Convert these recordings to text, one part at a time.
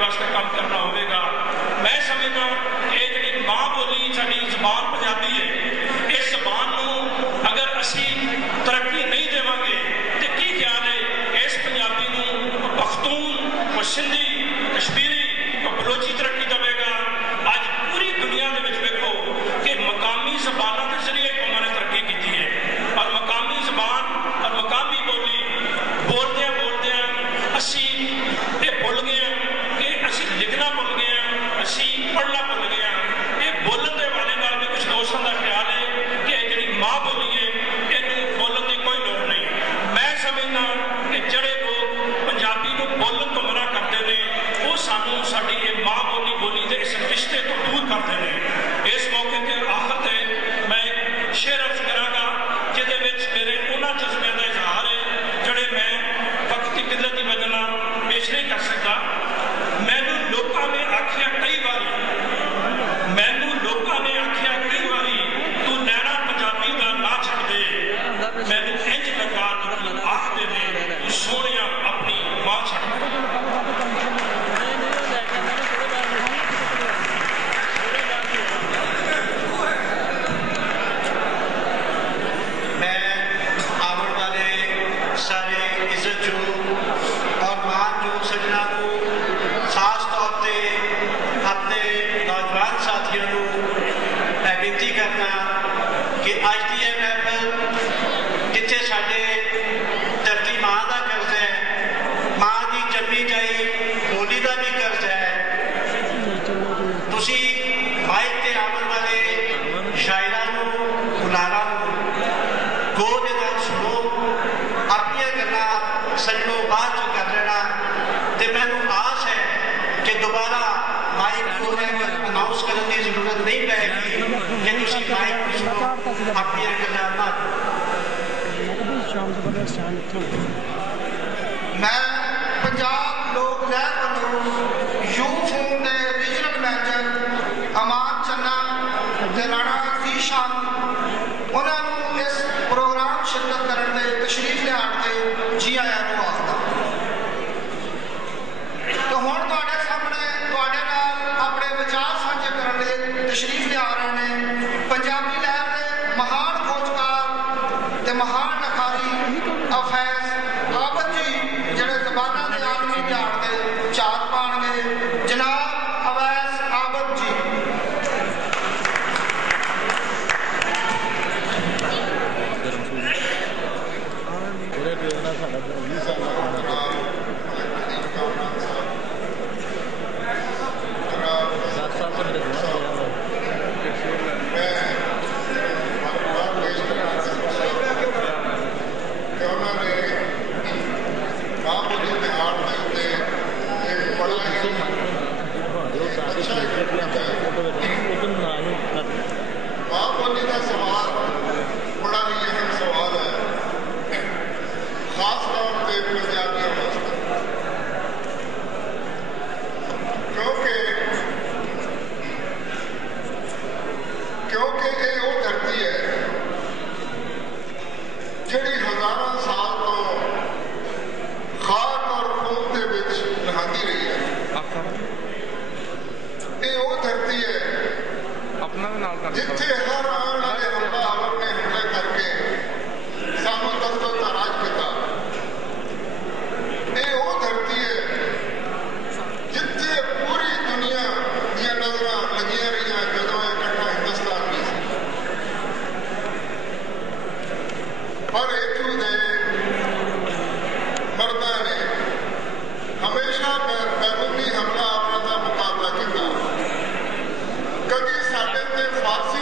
वास्ते काम करना होगा। मैं समझदा ये जी माँ बोली साडी जबान पंजाबी है, इस जबान नूं अगर असी तरक्की नहीं देवांगे तो की ख्याल है इस पंजाबी नूं पख्तून और सिंधी कश्मीरी और बलोची तरक्की देगा। अज पूरी दुनिया दे विच वेखो कि मकामी जबानों के जरिए कौमां ने तरक्की की है और मकामी जबान और मकामी बोली बोलदियां बोलदियां असी ये भुल गए कि असी लिखना भुल गए, असी पढ़ना भुल गए। ये बोलन के हवाले नाल भी कुछ दोस्तों का ख्याल है कि जी माँ बोली है इनू बोलन की कोई लोड़ नहीं। मैं समझना कि जड़े लोग पंजाबी को बोलन तो मना करते हैं वो सानू साडी ये माँ बोली बोली के इस रिश्ते तो दूर करते हैं। इस मौके पर आखिर से मैं एक शेर अर्ज करांगा जिहदे विच मेरे उन्हां जज्बियां का इजहार है जिहड़े मैं वक्त की किल्लत की वजह नाल पेश नहीं कर सकता। मैनू लोगों ने आखिया कई बारी, मैनू लोगों ने आखिया कई बारी तू नैना पंजाबी का ना छड्ड दे, मैनू इंज लगा आखदे ने तू सोहणिया अपनी मां छड्ड दे। मैं पंजाब लोक लहर वालों यू फोन के रीजनल मैनेजर अमान चन्ना ते राणा अजीज शाह उन्होंने इस प्रोग्राम शिरकत करने के तशरीफ लियाण के जी आया आखदा। तो हुण तुहाडे सामने तुहाडे नाल अपने विचार साझे करने तशरीफ लिया रहे हैं पंजाबी लहर के महान खोजकार ते महान नखारी अफैज आबद जी जिहड़े जबाना के आलमी दिहाड़ के चार पाणगे। जनाब अवैस आबद जी। फारसी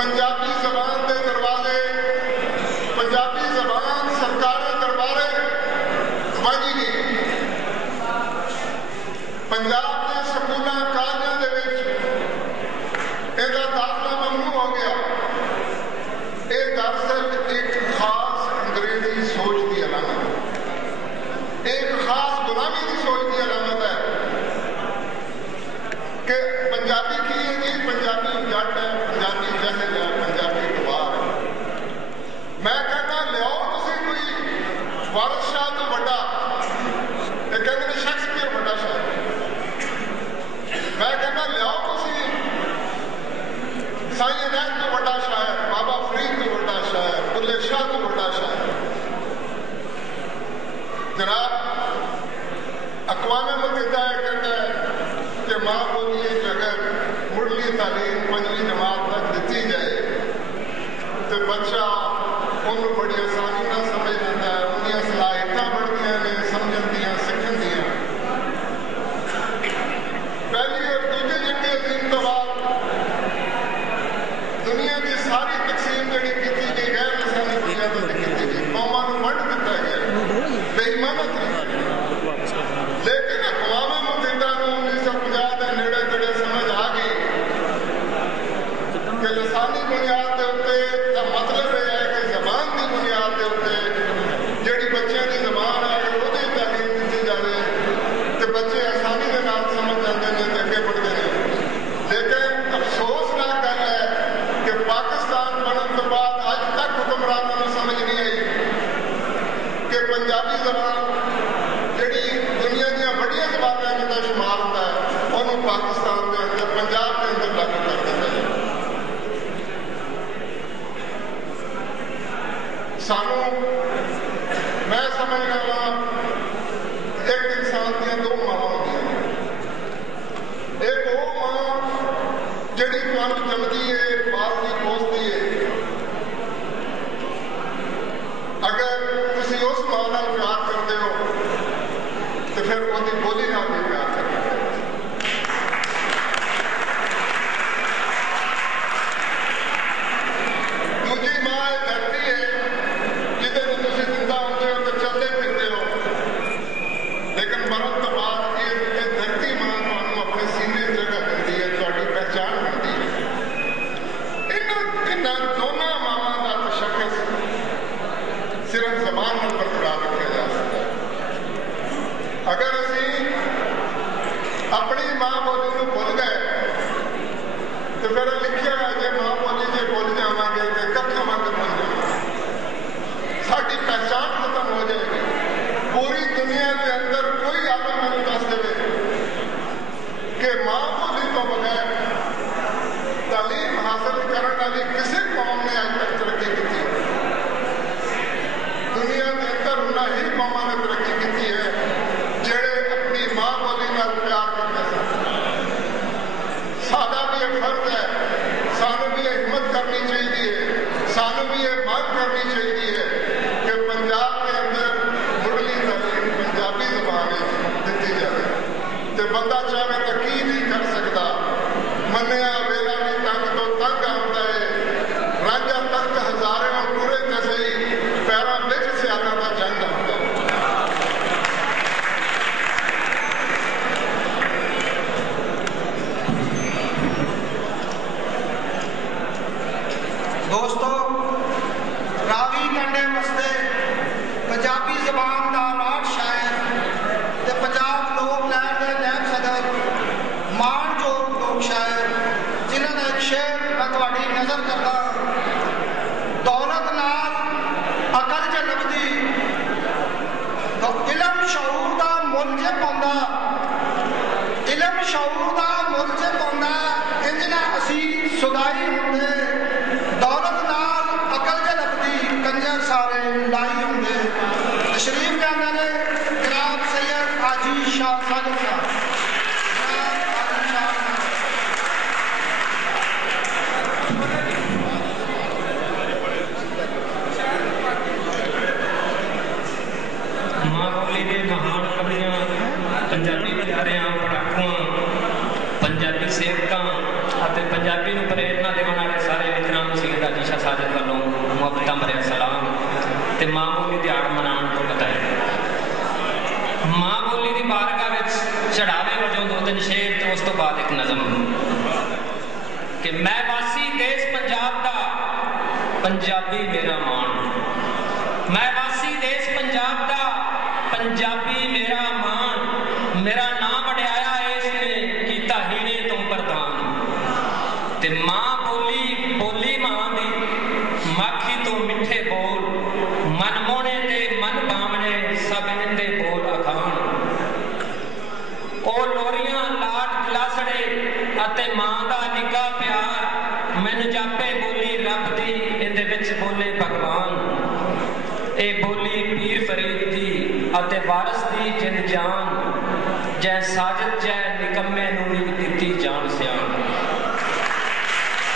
पंजाबी जबान के दरवाजे, पंजाबी जबान सरकारी दरबारे वाजी गई। पंजाब के स्कूलों कालजों के इसका दाखला ममनू हो गया। ये दरअसल एक खास अंग्रेजी सोच की अलामत है, एक खास गुलामी की सोच की अलामत है कि पंजाबी की है जी, पंजाबी जट है, पंजाबी जहल है, पंजाबी गवार है। मैं कहना लियाओ तुम कोई वारिस शाह तो बड़ा, ये कहते शेक्सपीयर बड़ा शायर। मैं कहना लियाओ तुम साईं अनैत तो बड़ा शायर, बाबा फरीद तो बड़ा शायर, बुल्ले शाह तो बड़ा शायर। जनाब अक़वाम मुत्तहिदा कहता है कि माँ बोली अगर मुढ़ली तालीम 5वीं जमात तक दी जाए तो बच्चा उन्होंने बड़ी आसानी ना समझ लेता है, उनकी सलाहियत बढ़दियां ने समझन दियां सीखन दियां। पहली और दूसरी जंग अज़ीम तो बाद दुनिया की सारी तकसीम जी की गई गैर इंसानी बुनियादों पर की गई, कौमां को वंड दिता गया बेईमानत नहीं। लेकिन अक़वाम मुत्तहिदा को 1950 के नेड़े तेड़े समझ आ गई कि लसानी बुनियाद के उत्ते का मतलब यह है कि जबान की बुनियाद के उत्ते जिहड़ी बच्चों की जबान है अगर वो तालीम दी जाए तो बच्चे आसानी के नाल समझ जाते हैं तो अगे बढ़ते हैं। लेकिन अफसोसनाक गल है कि पाकिस्तान बनने के बाद अज तक हुक्मरानों को समझ नहीं आई कि पंजाबी जबान जी दुनिया दी बड़िया जबानों का शुमार होता है, उन्होंने पाकिस्तान के अंदर पंजाब के अंदर लागू कर दिया जाए। सानू मैं समझना वा एक इंसान दी 2 मावां होंदियां ने। एक वो मां जिहड़ी तुहानूं जमदी है, पालदी पोसदी है। अगर तुसीं उस मां नाल प्यार करते हो तो फिर उसकी बोली नाल भी प्यार करना। दूजी मां एक धरती है जिसे तुसीं जिंदा होते हो तो चलते फिरते हो, लेकिन मरण तो बाद ये धरती मां तुहानूं अपने सीने जगह दिंदी है, तुहाडी पहचान बनती है। इन्हां दोनों मावां का तशख्खुस सिर्फ जबान पर बरकरार रखा जा सकता है। अगर असीं अपनी मां बोली को भुल गए तो फिर लिखिया है जे मां बोली जे भुल जावांगे तो कक्खां वांग बन जावांगे, साडी पहचान खत्म हो जाएगी। पूरी दुनिया के अंदर कोई आदमी मैनूं दस देवे कि मां बोली तो बगैर तालीम हासिल करने वाली किसी कौम ने अज तक तरक्की की। दुनिया के अंदर उन्हें ही कौमां ने तरक्की की है जेड़े अपनी मां बोली नाल प्यार करते हैं। साडा भी एक फर्ज है, सानू भी ये हिम्मत करनी चाहिए, सानू भी ये मांग करनी चाहिए कि पंजाब के अंदर मुढ़ली तालीम पंजाबी जबान दी जाए। तो बंदा चाहे तो की नहीं कर सकता, मन्निया वेला भी तंग तो तंग आता है, रांझा तख्त हजारों पूरे तसई पैरों बिच सियाना का जंग आता है। दोस्तों, रावी कंडे वसते पंजाबी जबान का राठ शायर ते पंजाब लोक लहर के नायब सदर माणजोग लोक शायर जिन्हों का एक शेर मैं थोड़ी नजर करता, दौलत नाल अकल च लभदी तो इलम शऊर का मुल च पाउंदा, इलम शऊर का मुल च पाउंदा, इंज ना असी सुदाई हुंदे, दौलत नाल अकल च लभदी, कंजर सारे लाई हुंदे। तशरीफ लिआंदे ने जनाब सैयद हाजी शाह साजिद साहब। मां बोली दे महान कवियां, पंजाबी प्यारियां, पढ़ाकुआं, पंजाबी सेवकां ਅਤੇ ਪੰਜਾਬੀ ਨੂੰ ਪ੍ਰੇਰਨਾ ਦੇਣ ਵਾਲੇ ਸਾਰੇ ਲਿਖਣਾ ਤੇ ਮਾਂ ਬੋਲੀ ਦਿਹਾੜ ਮਨਾਉਣ ਤੋਂ ਬਤਾਇਆ। ਮਾਂ ਬੋਲੀ ਦੀ ਬਾਰਗਾਹ ਵਿੱਚ ਚੜਾਵੇ ਵਜੋਂ 2-3 ਸ਼ੇਰ ਤੇ ਉਸ ਤੋਂ ਬਾਅਦ ਇੱਕ ਨਜ਼ਮ ਕਿ ਮੈਂ ਵਾਸੀ ਦੇਸ਼ ਪੰਜਾਬ ਦਾ ਪੰਜਾਬੀ ਮੇਰਾ ਮਾਣ, ਮੈਂ ਵਾਸੀ ਦੇਸ਼ ਪੰਜਾਬ ਦਾ ਪੰਜਾਬੀ ਮੇਰਾ ਮਾਣ, ਮੇਰਾ ਨਾਂ ਵਡਿਆਇਆ ਇਸ ਨੇ ਕੀਤਾ ਹੀਣੇ ਤੋਂ ਪ੍ਰਧਾਨ। ਤੇ ਮਾਂ ਬੋਲੀ ਬੋਲੀ ਮਾਂ ਦੀ ਮਾਖੀ ਤੋਂ ਮਿੱਠੇ ਬੋਲ, ਮਨ ਮੋਹਣੇ ਤੇ ਮਨ ਭਾਵਣੇ ਸਭ ਇਹਦੇ ਬੋਲ ਅਖਾਣ। ਉਹ ਲੋਰੀਆਂ ਲਾਡ ਦਿਲਾਸੜੇ ਅਤੇ ਮਾਂ ਦਾ ਨਿੱਘਾ ਪਿਆਰ, ਮੈਨੂੰ ਜਾਪੇ ਬੋਲੀ ਰੱਬ ਦੀ ਇਹਦੇ ਵਿੱਚ ਬੋਲੇ ਭਗਵਾਨ। ਇਹ ਬੋਲੀ ਪੀਰ ਫਰੀਦ ਦੀ ਅਤੇ ਵਾਰਸ ਦੀ ਜਿੰਦ ਜਾਨ, ਜੈ ਸਾਜਦ ਜੈ ਨਿਕੰਮੇ ਨੂੰ ਵੀ ਦਿੱਤੀ ਜਾਣ ਸਿਆਣ।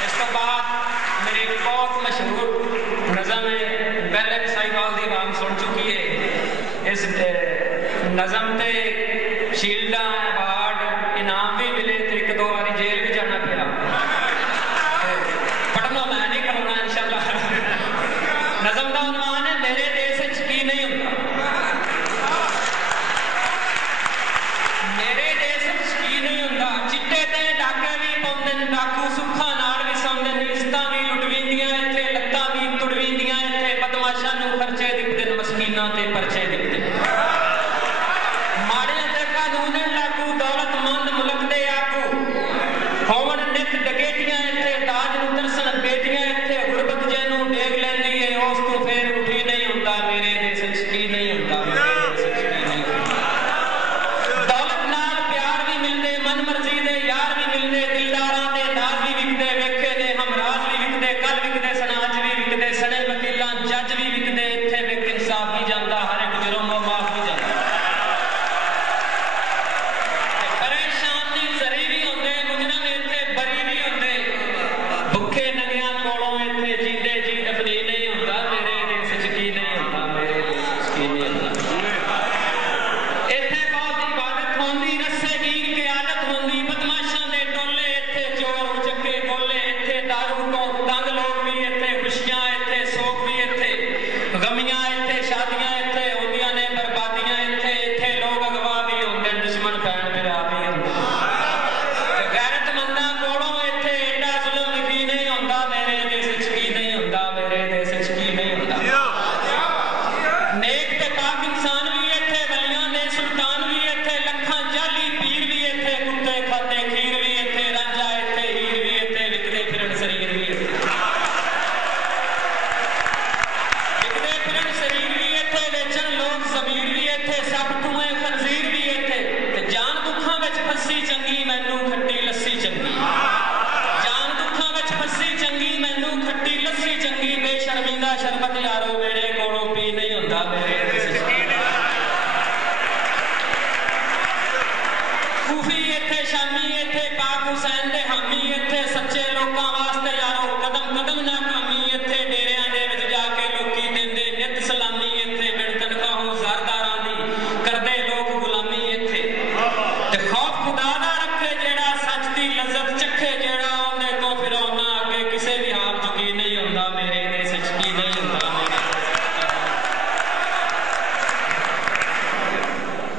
ਇਸ ਤੋਂ ਬਾਅਦ ਮੇਰੀ ਬਹੁਤ ਮਸ਼ਹੂਰ ਨਜ਼ਮ ਹੈ, ਪਹਿਲੇ ਸਾਈਵਾਲ ਦੀ ਆਵਾਜ਼ ਸੁਣ ਚੁੱਕੀ ਹੈ। ਇਸ ਨਜ਼ਮ ਤੇ ਸ਼ੀਲਡਾਂ ਅਵਾਰਡ ਇਨਾਮ ਵੀ ਮਿਲੇ ਤੇ 1-2 ਵਾਰੀ ਜੇਲ੍ਹ ਵੀ ਜਾਣਾ ਪਿਆ। ਪੜ੍ਹਨਾ ਮੈਂ ਨਹੀਂ ਕਰਨਾ ਇਨਸ਼ਾਅੱਲਾ। ਨਜ਼ਮ ਦਾ ਉਨਵਾਨ ਹੈ ਮੇਰੇ ਦੇਸ਼ ਵਿੱਚ ਕੀ ਨਹੀਂ ਹੁੰਦਾ। ਮੇਰੇ ਦੇਸ਼ ਵਿੱਚ ਕੀ ਨਹੀਂ ਹੁੰਦਾ। ਚਿੱਟੇ ਤੇ ਡਾਕੇ ਵੀ ਪਾਉਂਦੇ ਨੇ, ਡਾਕੂ ਸੁੱਖਾਂ ਨਾਲ ਵੀ ਸੌਂਦੇ ਨੇ, ਇਸਤਾਂ ਵੀ ਲੁੱਟਵੀਂਦੀਆਂ ਇੱਥੇ, ਲੱਤਾਂ ਵੀ ਤੁੜਵੀਂਦੀਆਂ ਇੱਥੇ, ਬਦਮਾਸ਼ਾਂ ਨੂੰ ਖਰਚੇ ਦਿਖਦੇ ਨੇ, ਮਸਕੀਨਾਂ ਤੇ ਪਰਚੇ ਦਿਖਦੇ ਨੇ। ਮਾੜਿਆਂ ਤੇ ਕਾਨੂੰਨ ਲਾਗੂ, ਦੌਲਤਮੰਦ ਮੁਲਕ ਦੇ ਆਗੂ ਹੋਵਣ ਨਿਤ ਡਕੈਤੀਆਂ ਇੱਥੇ, ਦਾਜ ਨੂੰ ਤਰਸਣ ਬੇਟੀਆਂ ਇੱਥੇ, ਗੁਰਬਤ ਜਿਹਨੂੰ ਡੇਗ ਲੈਂਦੀ ਏ ਉਸ ਤੋਂ ਫੇਰ ਉੱਠੀ ਨਹੀਂ ਹੁੰਦਾ। ਮੇਰੇ ਦੇਸ਼ ਵਿੱਚ ਕੀ ਨਹੀਂ ਹੁੰਦਾ। ਦੌਲਤ ਨਾਲ ਪਿਆਰ ਵੀ ਮਿਲਦੇ, ਮਨ ਮਰਜ਼ੀ ਦੇ ਯਾਰ ਵੀ ਮਿਲਦੇ, ਦਿਲਦਾਰਾਂ ਦੇ ਨਾਜ਼ ਵੀ ਵਿਕਦੇ, ਵੇਖੇ ਦੇ ਹਮਰਾਜ਼ ਵੀ ਵਿਕਦੇ, ਕੱਲ ਵਿਕਦੇ ਸਨਾਜ ਵੀ ਵਿਕਦੇ, ਸਣੇ ਵਕੀਲਾਂ ਜੱਜ ਵੀ ਵਿਕਦੇ ਇੱਥੇ, ਵੇਖ ਇਨਸਾਫ ਵੀ ਜਾਂਦਾ, ਹਰ ਇੱਕ ਜੁਰਮ ਮਾਫ ਵੀ ਜਾਂਦਾ। ਪਰੇਸ਼ਾਨੀ ਜ਼ਰੀ ਵੀ ਹੁੰਦੇ, ਮੁਜਰਮ ਇੱਥੇ ਬਰੀ ਵੀ ਹੁੰਦੇ, ਭੁੱਖੇ ਨੰਗਿਆਂ ਕੋਲੋਂ ਇੱਥੇ ਜੀਂਦੇ ਜੀ ਦਫਨੀ ਨਹੀਂ ਹੁੰਦਾ। ਮੇਰੇ ਦੇਸ਼ ਵਿੱਚ ਕੀ ਨਹੀਂ ਹੁੰਦਾ। ਮੇਰੇ ਦੇਸ਼ ਵਿੱਚ ਕੀ ਨਹੀਂ ਹੁੰਦਾ। ਇੱਥੇ ਬਹੁਤ ਇਬਾਦਤ ਹੁੰਦੀ, ਰੱਸੇ ਦੀ ਕਿਆਦਤ ਹੁੰਦੀ, ਬਦਮਾਸ਼ਾਂ ਦੇ ਟੋਲੇ ਇੱਥੇ, ਚੋਰ ਚੱਕੇ ਗੋਲੇ ਇੱਥੇ, ਦਾਰੂ ਤੋਂ ਤੰਗ ਲੋਕ ਵੀ ਇੱਥੇ, ਖੁਸ਼ੀਆਂ ਇੱਥੇ, ਸੋਗ ਵੀ ਇੱਥੇ, ਗਮੀਆਂ ਇੱਥੇ, ਸ਼ਾਦੀਆਂ ਇੱਥੇ ਹੁੰਦੀਆਂ ਨੇ, ਬਰਬਾਦੀਆਂ ਇੱਥੇ, ਇੱਥੇ ਲੋਕ ਅਗਵਾ ਵੀ ਹੁੰਦੇ, ਦੁਸ਼ਮਣ ਭੈਣ ਮੇਰਾ ਵੀ ਹੁੰਦੇ। ਗੈਰਤਮੰਦਾਂ ਕੋਲੋਂ ਇੱਥੇ ਐਡਾ ਜ਼ੁਲਮ ਕੀ ਨਹੀਂ ਹੁੰਦਾ। ਮੇਰੇ ਦੇਸ਼ ਵਿੱਚ ਕੀ ਨਹੀਂ ਹੁੰਦਾ। ਮੇਰੇ ਦੇਸ਼ ਵਿੱਚ ਕੀ ਨਹੀਂ ਹੁੰਦਾ। ਨੇਕ ਤੇ ਪਾਕ ਇਨਸਾਨ ਵੀ ਇੱਥੇ, ਵਲੀਆਂ ਦੇ ਸੁਲਤਾਨ ਵੀ ਇੱਥੇ, ਲੱਖਾਂ ਜਾਲੀ ਪੀਰ ਵੀ ਇੱਥੇ, ਕੁੱਤੇ ਖਾਤੇ ਖੀਰ ਵੀ ਇੱਥੇ, ਰਾਂਝਾ ਇੱਥੇ, ਹੀਰ ਵੀ ਇੱਥੇ, ਵਿਕਦੇ ਫਿਰਨ ਸਰੀਰ ਵੀ ਇੱਥੇ, ਵਿਕਦੇ ਫਿਰਨ ਸਰੀਰ ਵੀ ਇੱਥੇ, ਵੇਚਣ ਲੋਕ ਜ਼ਮੀਰ ਵੀ ਇੱਥੇ, ਸਭ ਧੂਏ ਖਨਜ਼ੀਰ ਵੀ ਇੱਥੇ। ਤੇ ਜਾਨ ਦੁੱਖਾਂ ਵਿੱਚ ਫਸੀ ਚੰਗੀ, ਮੈਨੂੰ ਖੱਟੀ ਲੱਸੀ ਚੰਗੀ। ਜਾਨ ਦੁੱਖਾਂ ਵਿੱਚ ਫਸੀ ਚੰਗੀ, ਮੈਨੂੰ ਖੱਟੀ ਲੱਸੀ ਚੰਗੀ। ਬੇਸ਼ਰਮੀ ਦਾ ਸ਼ਰਬਤ ਯਾਰੋ ਮੇਰੇ ਕੋਲੋਂ ਪੀ ਨਹੀਂ ਹੁੰਦਾ। ਮੇਰੇ ਦੇਸ਼ ਵਿੱਚ ਕੂਫੀ ਇੱਥੇ, ਸ਼ਾਮੀ ਇੱਥੇ, ਪਾਕ ਹੁਸੈਨ ਦੇ ਹਾਮੀ ਇੱਥੇ, ਸੱਚੇ ਲੋਕਾਂ ਵਾਸਤੇ ਯਾਰੋ ਕਦਮ ਕਦਮ ਨਾਕਾਮੀ ਇੱਥੇ, ਡੇਰਿਆਂ ਦੇ ਵਿੱਚ ਜਾ ਕੇ ਲੋਕੀ ਦਿੰਦੇ ਨਿਤ ਸਲਾਮੀ ਇੱਥੇ, ਬਿਨ ਤਨਖਾਹੋਂ ਜ਼ਰਦਾਰਾਂ ਦੀ ਕਰਦੇ ਲੋਕ ਗੁਲਾਮੀ ਇੱਥੇ। ਤੇ ਖੌਫ ਖੁਦਾ ਦਾ ਰੱਖੇ ਜਿਹੜਾ, ਸੱਚ ਦੀ ਲਜ਼ਤ ਚੱਖੇ ਜਿਹੜਾ, ਉਹਦੇ ਤੋਂ ਫਿਰ ਉਹਨਾਂ ਅੱਗੇ ਕਿਸੇ ਵੀ ਹਾਲ 'ਚ ਕੀ ਨਹੀਂ ਹੁੰਦਾ। ਮੇਰੇ ਦੇਸ਼ ਵਿੱਚ ਕੀ ਨਹੀਂ ਹੁੰਦਾ।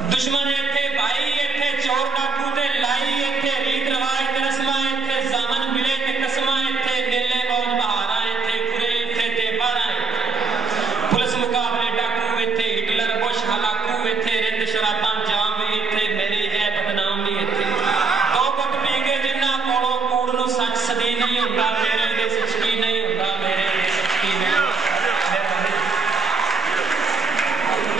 ਦੁਸ਼ਮਣ ਇੱਥੇ, ਭਾਈ ਇੱਥੇ, ਚੋਰ ਡਾਕੂ ਤੇ ਲਾਈ ਇੱਥੇ, ਰੀਤ ਰਿਵਾਜ ਤੇ ਰਸਮਾਂ ਇੱਥੇ, ਜ਼ਾਮਨ ਮਿਲੇ ਤੇ ਕਸਮਾਂ ਇੱਥੇ, ਮੇਲੇ ਮੌਜ ਬਹਾਰਾਂ ਇੱਥੇ, ਖੁਰੇ ਇੱਥੇ ਤੇ ਬਾਰਾਂ ਇੱਥੇ, ਪੁਲਿਸ ਮੁਕਾਬਲੇ ਡਾਕੂ ਇੱਥੇ, ਹਿਟਲਰ ਬੁਸ਼ ਹਲਾਕੂ ਇੱਥੇ, ਰਿੰਦ ਸ਼ਰਾਬਾਂ ਜਾਮ ਵੀ ਇੱਥੇ, ਮੇਰੀ ਹੈ ਬਦਨਾਮ ਵੀ ਇੱਥੇ। 2 ਘੁੱਟ ਪੀ ਕੇ ਜਿਨ੍ਹਾਂ ਕੋਲੋਂ ਕੂੜ ਨੂੰ ਸੱਚ ਸਦੀ ਨਹੀਂ ਹੁੰਦਾ। ਮੇਰੇ ਦੇਸ਼ ਵਿੱਚ ਕੀ ਨਹੀਂ ਹੁੰਦਾ। ਮੇਰੇ ਦੇਸ਼ ਵਿੱਚ ਕੀ ਨਹੀਂ ਹੁੰਦਾ।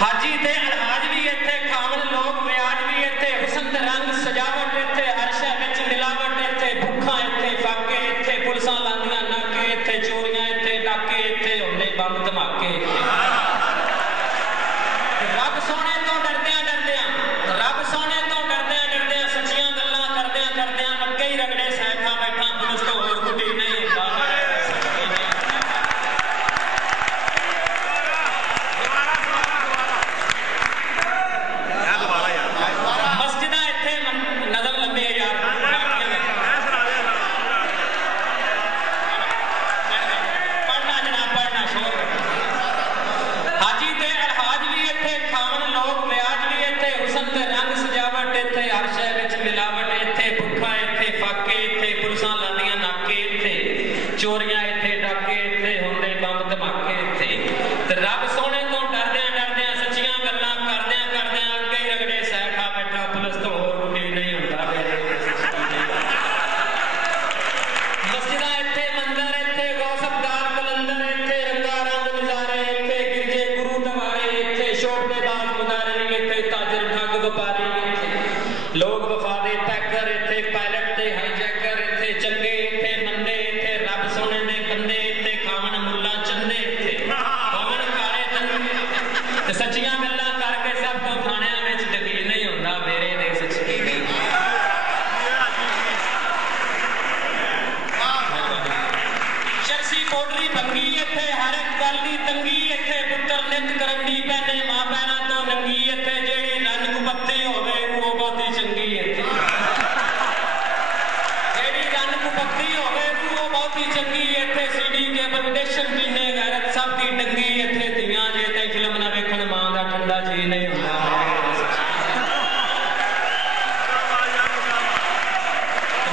ਹਾਜੀ ਤੇ ਅਲਹਾਜ ਵੀ ਇੱਥੇ, ਖਾਵਣ ਲੋਕ ਵਿਆਜ ਵੀ ਇੱਥੇ, ਹੁਸਨ ਤੇ ਰੰਗ ਸਜਾਵਟ ਇੱਥੇ, ਹਰ ਸ਼ੈ ਵਿੱਚ ਮਿਲਾਵਟ ਇੱਥੇ, ਭੁੱਖਾਂ ਇੱਥੇ, ਫਾਕੇ ਇੱਥੇ, ਪੁਲਿਸਾਂ ਲਾਂਦੀਆਂ ਨਾਕੇ ਇੱਥੇ, ਚੋਰੀਆਂ ਇੱਥੇ, ਡਾਕੇ ਇੱਥੇ, ਹੁੰਦੇ ਬੰਬ ਧਮਾਕੇ ਇੱਥੇ। ਰੱਬ ਸੋਹਣੇ ਤੋਂ ਡਰਦਿਆਂ ਡਰਦਿਆਂ, ਰੱਬ ਸੋਹਣੇ ਤੋਂ ਡਰਦਿਆਂ ਡਰਦਿਆਂ, ਸੱਚੀਆਂ ਗੱਲਾਂ ਕਰਦਿਆਂ ਕਰਦਿਆਂ ਅੱਗੇ ਹੀ ਰਗੜੇ ਸੈਖਾ ਬੈਠਾ, ਪੁਲਿਸ ਤੋਂ ਹੋਰ ਕੁੱਟੀ ਨਹੀਂ ਹੁੰਦਾ। ਮਸਜਿਦਾਂ ਇੱਥੇ, ਨਜ਼ਮ ਲੰਬੇ ਯਾਰ ਪੜ੍ਹਨਾ ਜਨਾਬ, ਪੜ੍ਹਨਾ ਸ਼ੋਰ। चोरियां इत्थे, डाके इत्थे, होंदे बंब धमाके इत्थे। ते रब सोने तो डरदियां डरदियां सच्चियां गल्लां करदियां करदियां अगे ही रगड़े सह खा बैठा, पुलिस तो होर रुकी नहीं हुंदा मेरे। मस्जिदां इत्थे, मंदिर इत्थे, गौसबदार कलंदर इत्थे, रंगा रंग नज़ारे इत्थे, गिरजे गुरु दवारे इत्थे, शोभेबाज मुदारिन इत्थे, ताजर ठग व्यापारी इत्थे, लोग वफा दे पैकर इत्थे, पायलट ते हाईजैकर इत्थे, चंगे इत्थे, मंदे इत्थे, रब सोने दे बंदे इत्थे, खावन मुल्ला चंदे इत्थे, होवन काले धंधे ते सच्चियां गल्लां करके सब तो थाणियां विच यकीन नहीं हुंदा मेरे दे सच्ची गई। शर्सी पोडरी भंगी इत्थे, हर एक गल दी तंगी इत्थे, पुत्तर नित करंडी पैने मां पैना तो नंगी इत्थे, जेड़ी रन कुपत्ती होवे वो बहुती चंगी इत्थे, जेड़ी रन कुपत्ती होवे वो बहुती चंगी इत्थे, सीडी केबल स्टेशन पीने गैरत सब दी टंगी इत्थे, दियां जे ते फिल्म ना वेखण मां दा ठंडा जी नहीं हुंदा।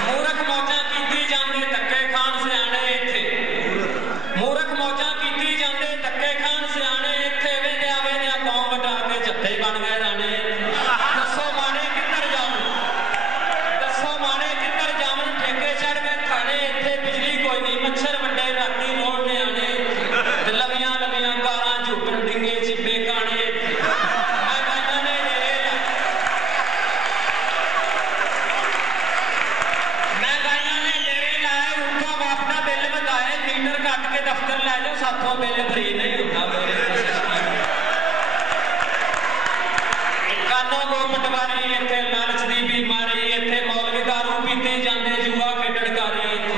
मूरख मौजां कीती जांदे धक्के खान सियाणे इत्थे, मूरख मौजां कीती जांदे धक्के खान सियाणे इत्थे, वेंदिया वेंदिया कौम वटा के जत्थे बन गए राणे। दसो माने किधर जावन, दसो माने किधर जावन, ठेके चढ़ गए थाने इत्थे, बिजली कोई नहीं, मच्छर वड्डे राती मोड़ने आने ते लवियां लवियां कारां झूठन डिंगे चिब्बे काने इत्थे। मैं गाइयां ने डेरे लाए, मैं गाइयां ने डेरे लाए, उठा वापदा बिल वधाए, मीटर कट के दफ्तर लै जाओ, साथों बिल फ्री नहीं हुंदा मेरे। कानों को पटवारी इत्थे, लालच दी बीमारी इत्थे, मौलवी दारू पीते जांदे, जुआ खेडण कारी इत्थे।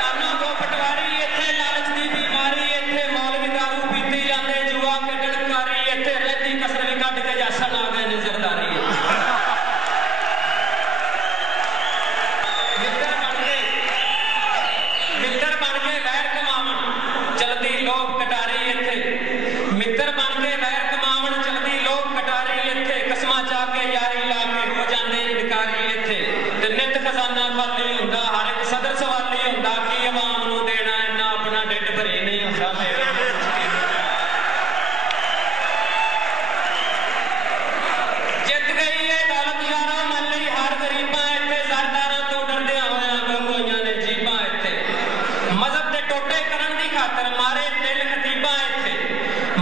कानों को पटवारी इत्थे, लालच दी बीमारी इत्थे, मौलवी दारू पीते जांदे, जुआ खेडण कारी इत्थे, रहती कसर भी कट के जासन आ गए नजरदारी इत्थे। मित्र बन के वैर कमावन चलदी लोक कटारी इत्थे, मित्र बन के वैर कमावन चलदी लोक कटारी इत्थे, कसमां चा के यारी ला के हो जांदे इनकारी इत्थे, ते नित खजाना खाली हुंदा, हर एक सदर सवाली हुंदा, की अवाम नूं देना इन्ना अपना ढिड भरी नहीं हुंदा मेरे। जित गई ये दौलत यारा मन लई हर गरीबां इत्थे, सरदारां तो डरदियां होइयां गंगोइयां ने जीबां इत्थे, मजहब दे टोटे करन दी खातर मारे दिल खतीबां इत्थे,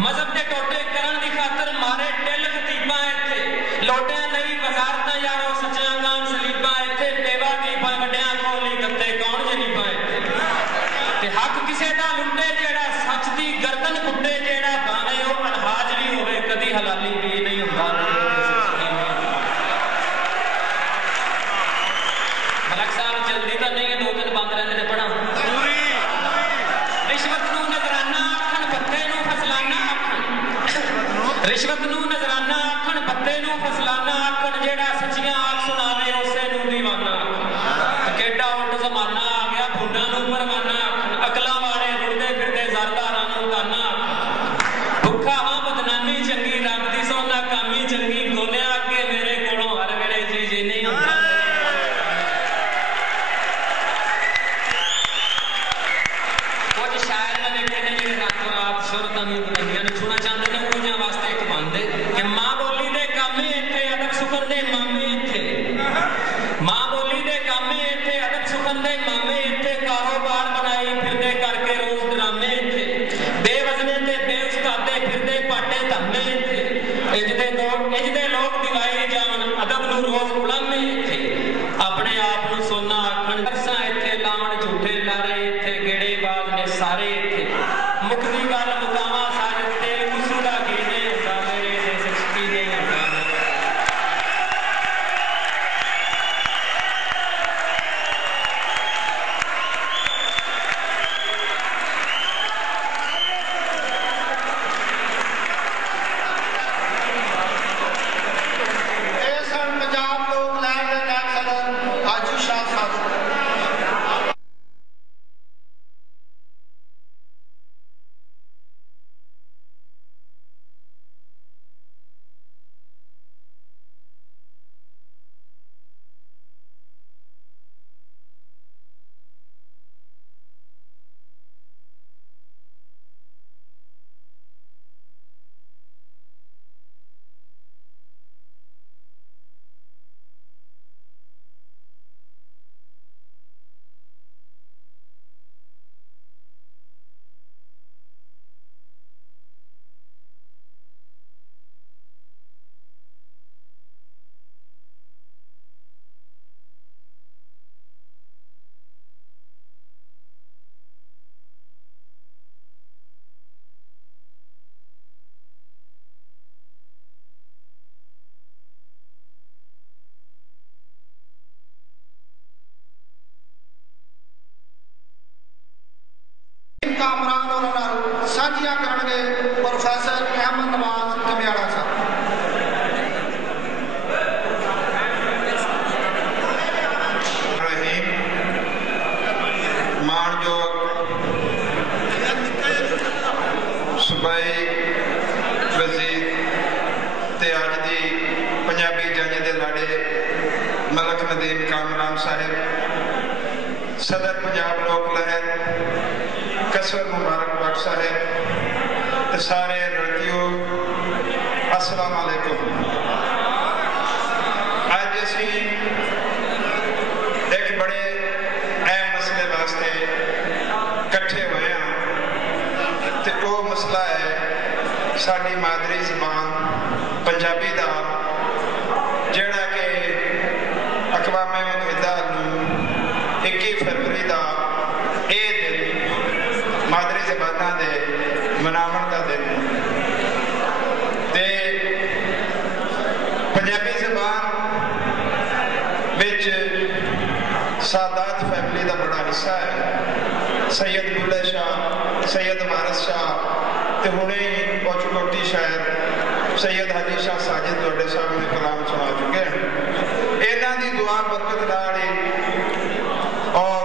मजहब दे टोटे करन दी खातर मारे दिल खतीबां इत्थे, लोटियां लई वजारतां यारो सच्चियां कान सलीबां इत्थे, बेवा गरीबां वड्डियां कोली गत्ते कौन जरीबां इत्थे, ते हक किसे दा लुੱਟੇ जेड़ा सच दी गर्दन कुੱਟੇ जेड़ा भाਵੇਂ ਉਹ अनहाज भी होवे कदी हलाली भी नहीं हुंदा। मलक साहब जल्दी तो नहीं है, 2 दिन बंद रहते ने पढ़ा। रिश्वत नूं नजराना आखण पत्ते नूं फसलाना आखण, रिश्वत नूं नजराना आखण पत्ते नूं फसलाना आखण, जेड़ा सच्चियां आख सुनावे उसे नूं दीवाना आखण, केडा उल्ट जमाना आ गया भुंडां नूं परवाना आखण, अकलां वाले रुड़दे फिरदे ज़रदारां नूं दाना आखण, भुक्खा हां बदनामी चंगी, रब दी सोना कामी चंगी, गोलियां अगे मेरे कोलों हर वेले चीज नहीं हुंदा। कुछ शायर ने लिखे ने जिहड़े रातों रात सुरतां दी बुलंदियां नूं छूना चाहते ने, उन्हां वास्ते एक बंदे कि मां बोली दे कामे इत्थे, अदब सुखन दे मामे इत्थे, मां बोली दे कामे इत्थे, अदब सुखन दे मामे इत्थे, कारोबार बनाई फिरदे करके रोज ड्रामे इत्थे, बेवजने ते बेउस्तादे फिरदे पाटे धम्मे इत्थे, इजदे लोग दिवाई जावन अदब नूं रोज उलामे इत्थे, अपने आप नूं सोना आखण अरसां इत्थे, लावण झूठे लारे इत्थे, गेड़े बाज ने सारे इत्थे, मुकदी गल मुकावा साजद तेल कुसू दा की नहीं हुंदा मेरे दे सच की नहीं हुंदा। ਮਾਨਯੋਗ सूबाई वजीर ते अज की पंजाबी जंज के लाड़े मलक नदीम कामरान साहिब, सदर पंजाब लोक लहर कसर मुबारक बख्श साहिब ते सारे रतियो अस्सलाम वालेकुम। अज असी एक बड़े अहम मसले वास्ते इकट्ठे हुए हैं ते वो मसला है साडी मादरी जबान पंजाबी का, जिहड़ा कि अकवामे मुतहदा नूं 21 फरवरी का यह दिन मादरी जबाना के मनावन का दिन ते पंजाबी जबान विच सादात फैमिली का बड़ा हिस्सा है। सैयद बुल्ले शाह, सैयद वारिस शाह ते हुणे ही पौचकोटी शायर सैयद हाजी शाह साजिद तुहाडे सामने कलाम सुना चुके हैं। इन्हां दी दुआ बरकत नाल और